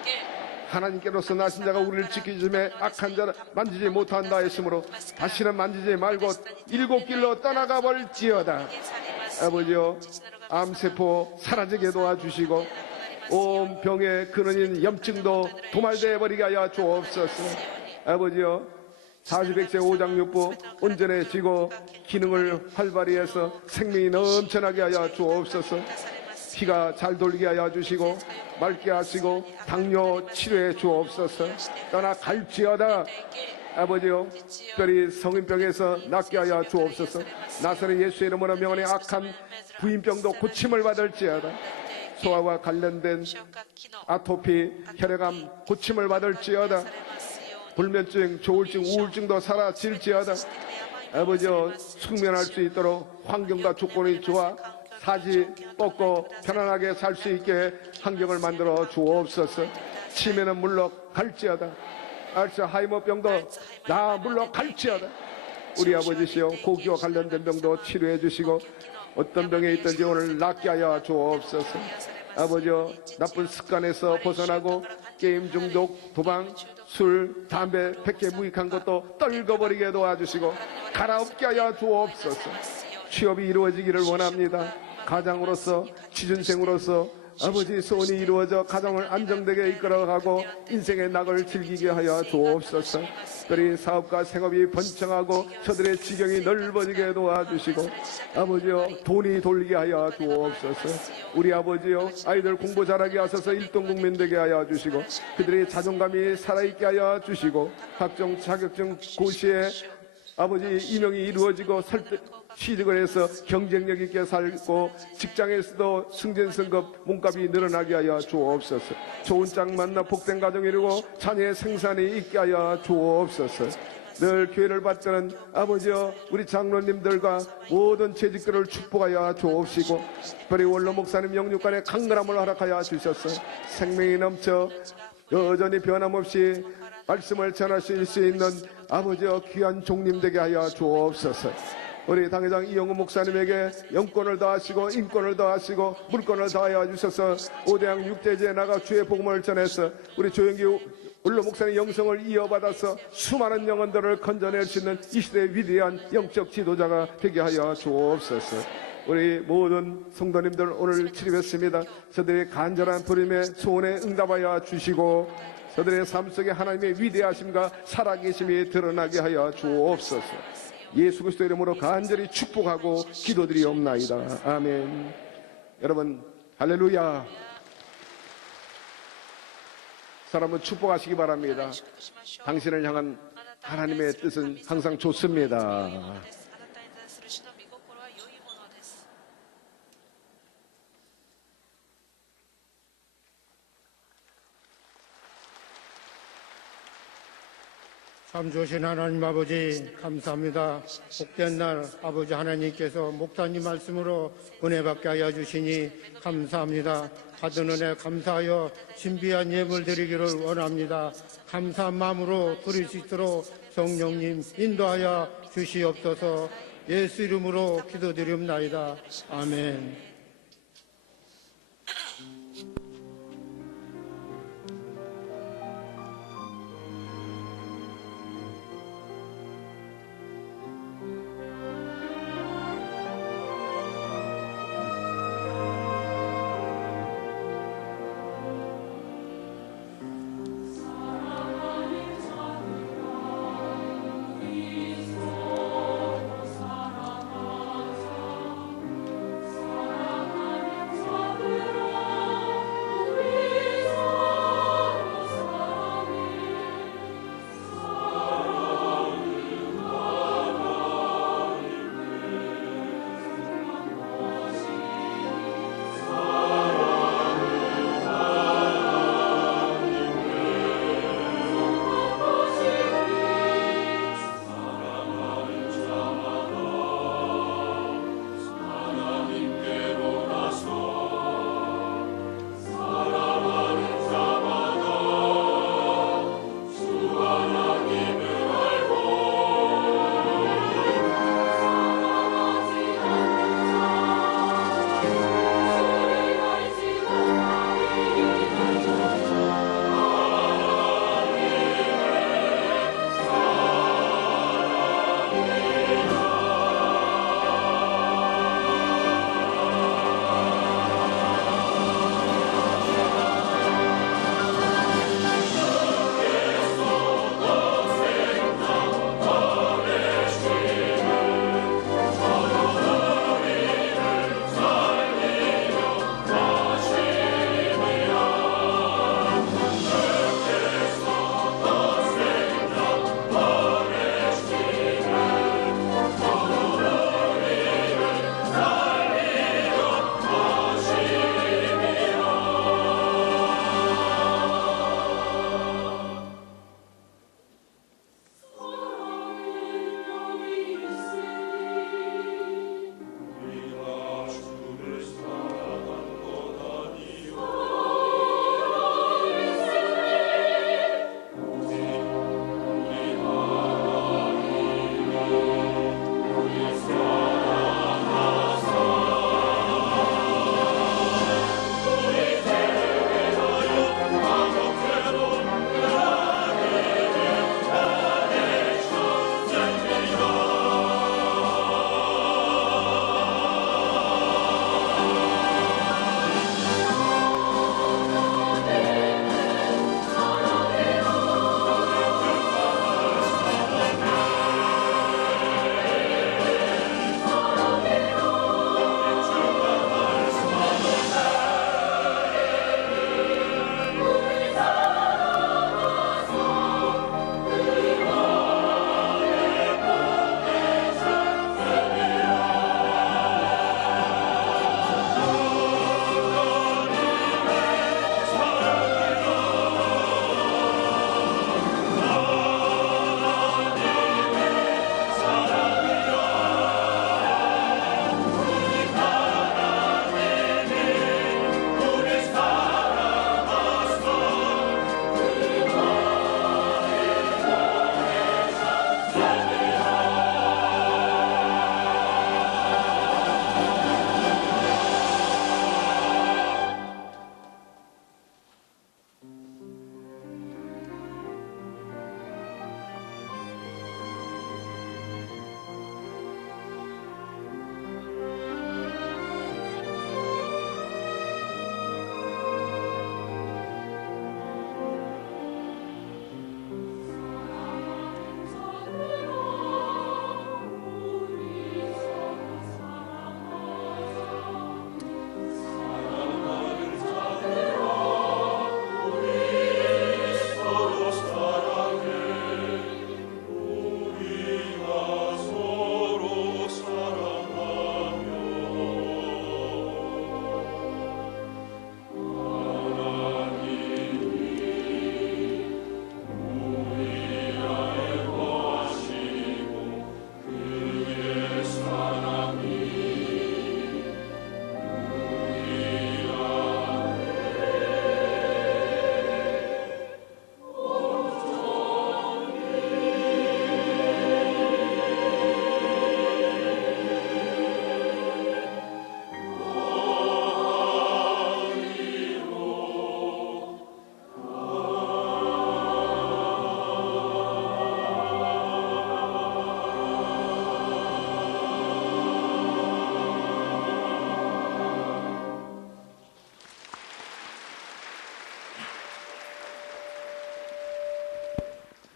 하나님께로서 나신 자가 우리를 지키심에 악한 자를 만지지 못한다 했으므로 다시는 만지지 말고 일곱 길로 떠나가 볼지어다. 아버지여, 암세포 사라지게 도와주시고 온 병의 근원인 염증도 도말되어 버리게 하여 주옵소서. 아버지여, 41세 5장 6부 온전해지고 기능을 활발히 해서 생명이 넘쳐나게 하여 주옵소서. 피가 잘 돌게 하여 주시고 맑게 하시고 당뇨 치료해 주옵소서. 떠나 갈지어다. 아버지요, 특별히 성인병에서 낫게 하여 주옵소서. 나사렛 예수의 이름으로 명하니 악한 부인병도 고침을 받을지어다. 소화와 관련된 아토피, 혈액암 고침을 받을지어다. 불면증, 조울증, 우울증도 사라질지어다. 아버지여, 숙면할 수 있도록 환경과 조건이 좋아 사지 뻗고 편안하게 살 수 있게 환경을 만들어 주옵소서. 치매는 물러갈지어다. 알츠하이머병도 다 물러갈지어다. 우리 아버지시여, 고기와 관련된 병도 치료해 주시고 어떤 병에 있든지 오늘 낫게 하여 주옵소서. 아버지여, 나쁜 습관에서 벗어나고 게임 중독, 도박, 술, 담배, 백해 무익한 것도 떨궈버리게 도와주시고 갈아엎게 하여 주옵소서. 취업이 이루어지기를 원합니다. 가장으로서, 취준생으로서 아버지 소원이 이루어져 가정을 안정되게 이끌어가고 인생의 낙을 즐기게 하여 주옵소서. 특별히 사업과 생업이 번창하고 저들의 지경이 넓어지게 도와주시고 아버지여, 돈이 돌리게 하여 주옵소서. 우리 아버지여, 아이들 공부 잘하게 하셔서 일등국민 되게 하여 주시고 그들의 자존감이 살아있게 하여 주시고 각종 자격증 고시에 아버지 임용이 이루어지고 취직을 해서 경쟁력 있게 살고 직장에서도 승진승급 몸값이 늘어나게 하여 주옵소서. 좋은 짝 만나 복된 가정 이루고 자녀의 생산이 있게 하여 주옵소서. 늘 교회를 받드는 아버지여, 우리 장로님들과 모든 재직들을 축복하여 주옵시고 특별히 원로 목사님 영육간에 강건함을 허락하여 주셔서 생명이 넘쳐 여전히 변함없이 말씀을 전하실 수 있는 아버지여, 귀한 종님 되게 하여 주옵소서. 우리 당회장 이영우 목사님에게 영권을 더하시고 인권을 더하시고 물권을 더하여 주셔서 5대양 6대제에 나가 주의 복음을 전해서 우리 조영기 원로 목사님 영성을 이어받아서 수많은 영혼들을 건져낼 수 있는 이 시대의 위대한 영적 지도자가 되게 하여 주옵소서. 우리 모든 성도님들 오늘 출입했습니다. 저들의 간절한 부름에 소원에 응답하여 주시고 저들의 삶 속에 하나님의 위대하심과 살아계심이 드러나게 하여 주옵소서. 예수 그리스도 이름으로 간절히 축복하고 기도드리옵나이다. 아멘. 여러분 할렐루야. 사람은 축복하시기 바랍니다. 당신을 향한 하나님의 뜻은 항상 좋습니다. 참 좋으신 하나님 아버지 감사합니다. 복된 날 아버지 하나님께서 목사님 말씀으로 은혜 받게 하여 주시니 감사합니다. 받은 은혜 감사하여 신비한 예물 드리기를 원합니다. 감사한 마음으로 드릴 수 있도록 성령님 인도하여 주시옵소서. 예수 이름으로 기도드리옵나이다. 아멘.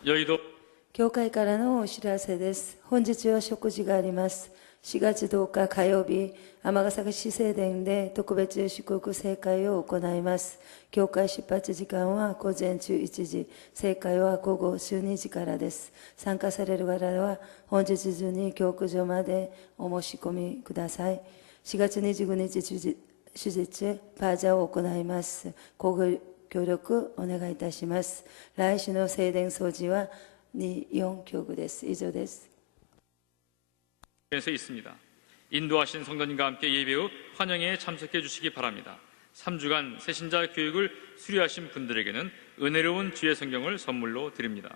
여의도 教会からのお知らせです。本日は食事があります。4月10日火曜日、尼崎市正殿で特別祝福聖会を行います。教会出発時間は午前中1時、聖会は午後12時からです。参加される方は本日中に教区所までお申し込みください。4月25日手術、パージャを行います。ご協力お願いいたします。来週の聖殿掃除は4教区です。以上です。에서 있습니다. 인도하신 성도님과 함께 예배 후 환영회에 참석해 주시기 바랍니다. 3주간 새신자 교육을 수료하신 분들에게는 은혜로운 지혜 성경을 선물로 드립니다.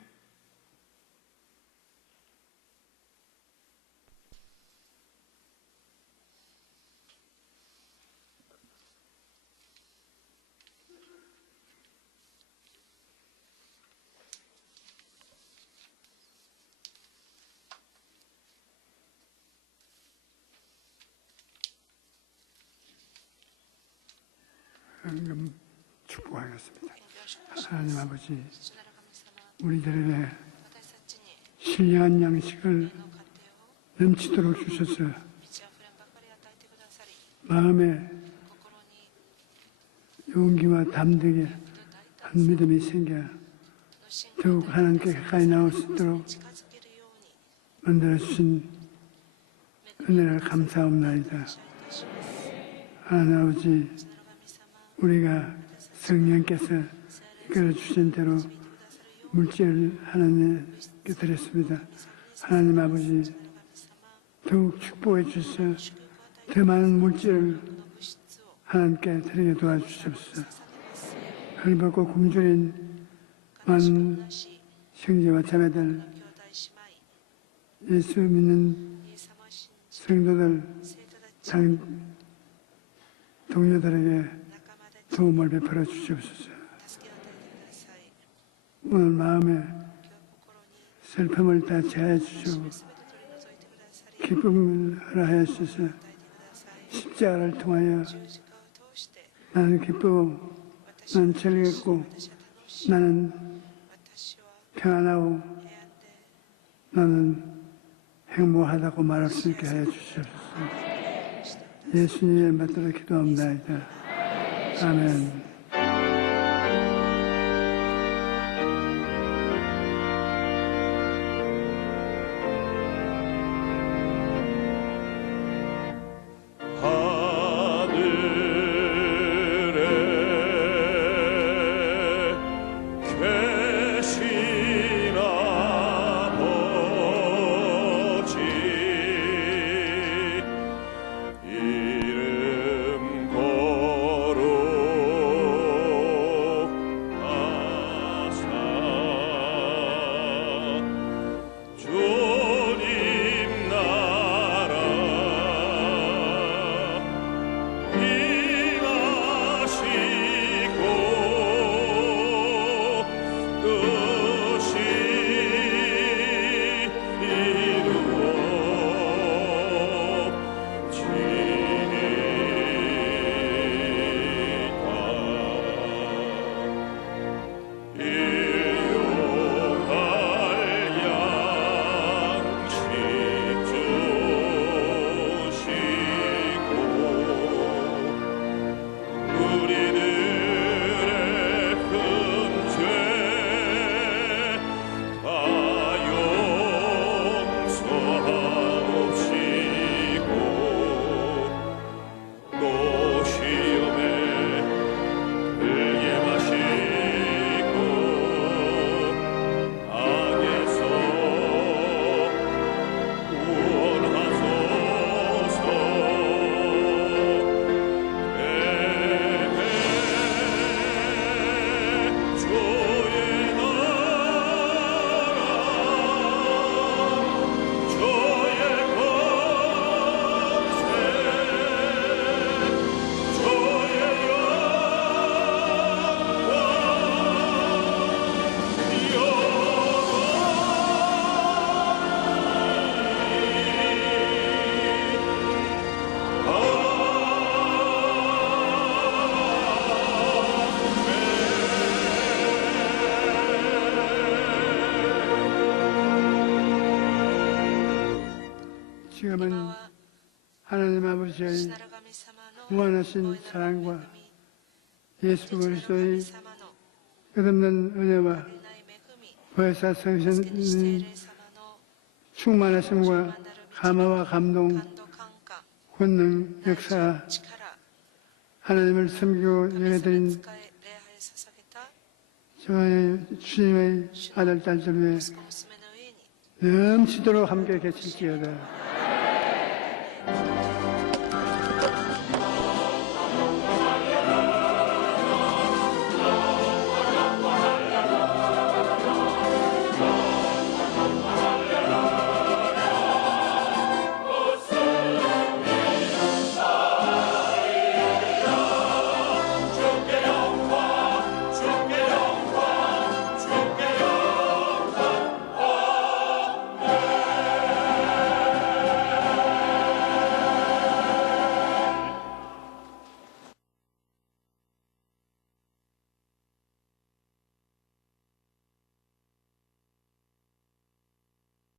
헌금 축복하겠습니다. 하나님 아버지, 우리들에게 신령한 양식을 넘치도록 주셔서 마음에 용기와 담대게 한 믿음이 생겨 더욱 하나님께 가까이 나올 수 있도록 만들어주신 은혜를 감사합니다. 하나님 아버지, 우리가 성령께서 이끌어 주신 대로 물질을 하나님께 드렸습니다. 하나님 아버지, 더욱 축복해 주셔서 더 많은 물질을 하나님께 드리게 도와주십시오. 헐벗고 굶주린 많은 형제와 자매들, 예수 믿는 성도들, 동료들에게 도움을 베풀어 주시옵소서. 오늘 마음에 슬픔을 다 제하여 주시고 기쁨을 허락하여 주셔서 십자가를 통하여 나는 기쁘고 나는 즐겁고 나는 평안하고 나는 행복하다고 말할 수 있게 하여 주시옵소서. 예수님의 받들어 기도합니다. 아멘. 이름 거룩 지금은 하나님 아버지의 무한하신 사랑과 예수 그리스도의 끝없는 은혜와 보혜사 성신의 충만하심과 감화와 감동, 권능, 역사, 하나님을 섬기고 예배드린 저의 주님의 아들, 딸들 위해 넘치도록 함께 계실지어다.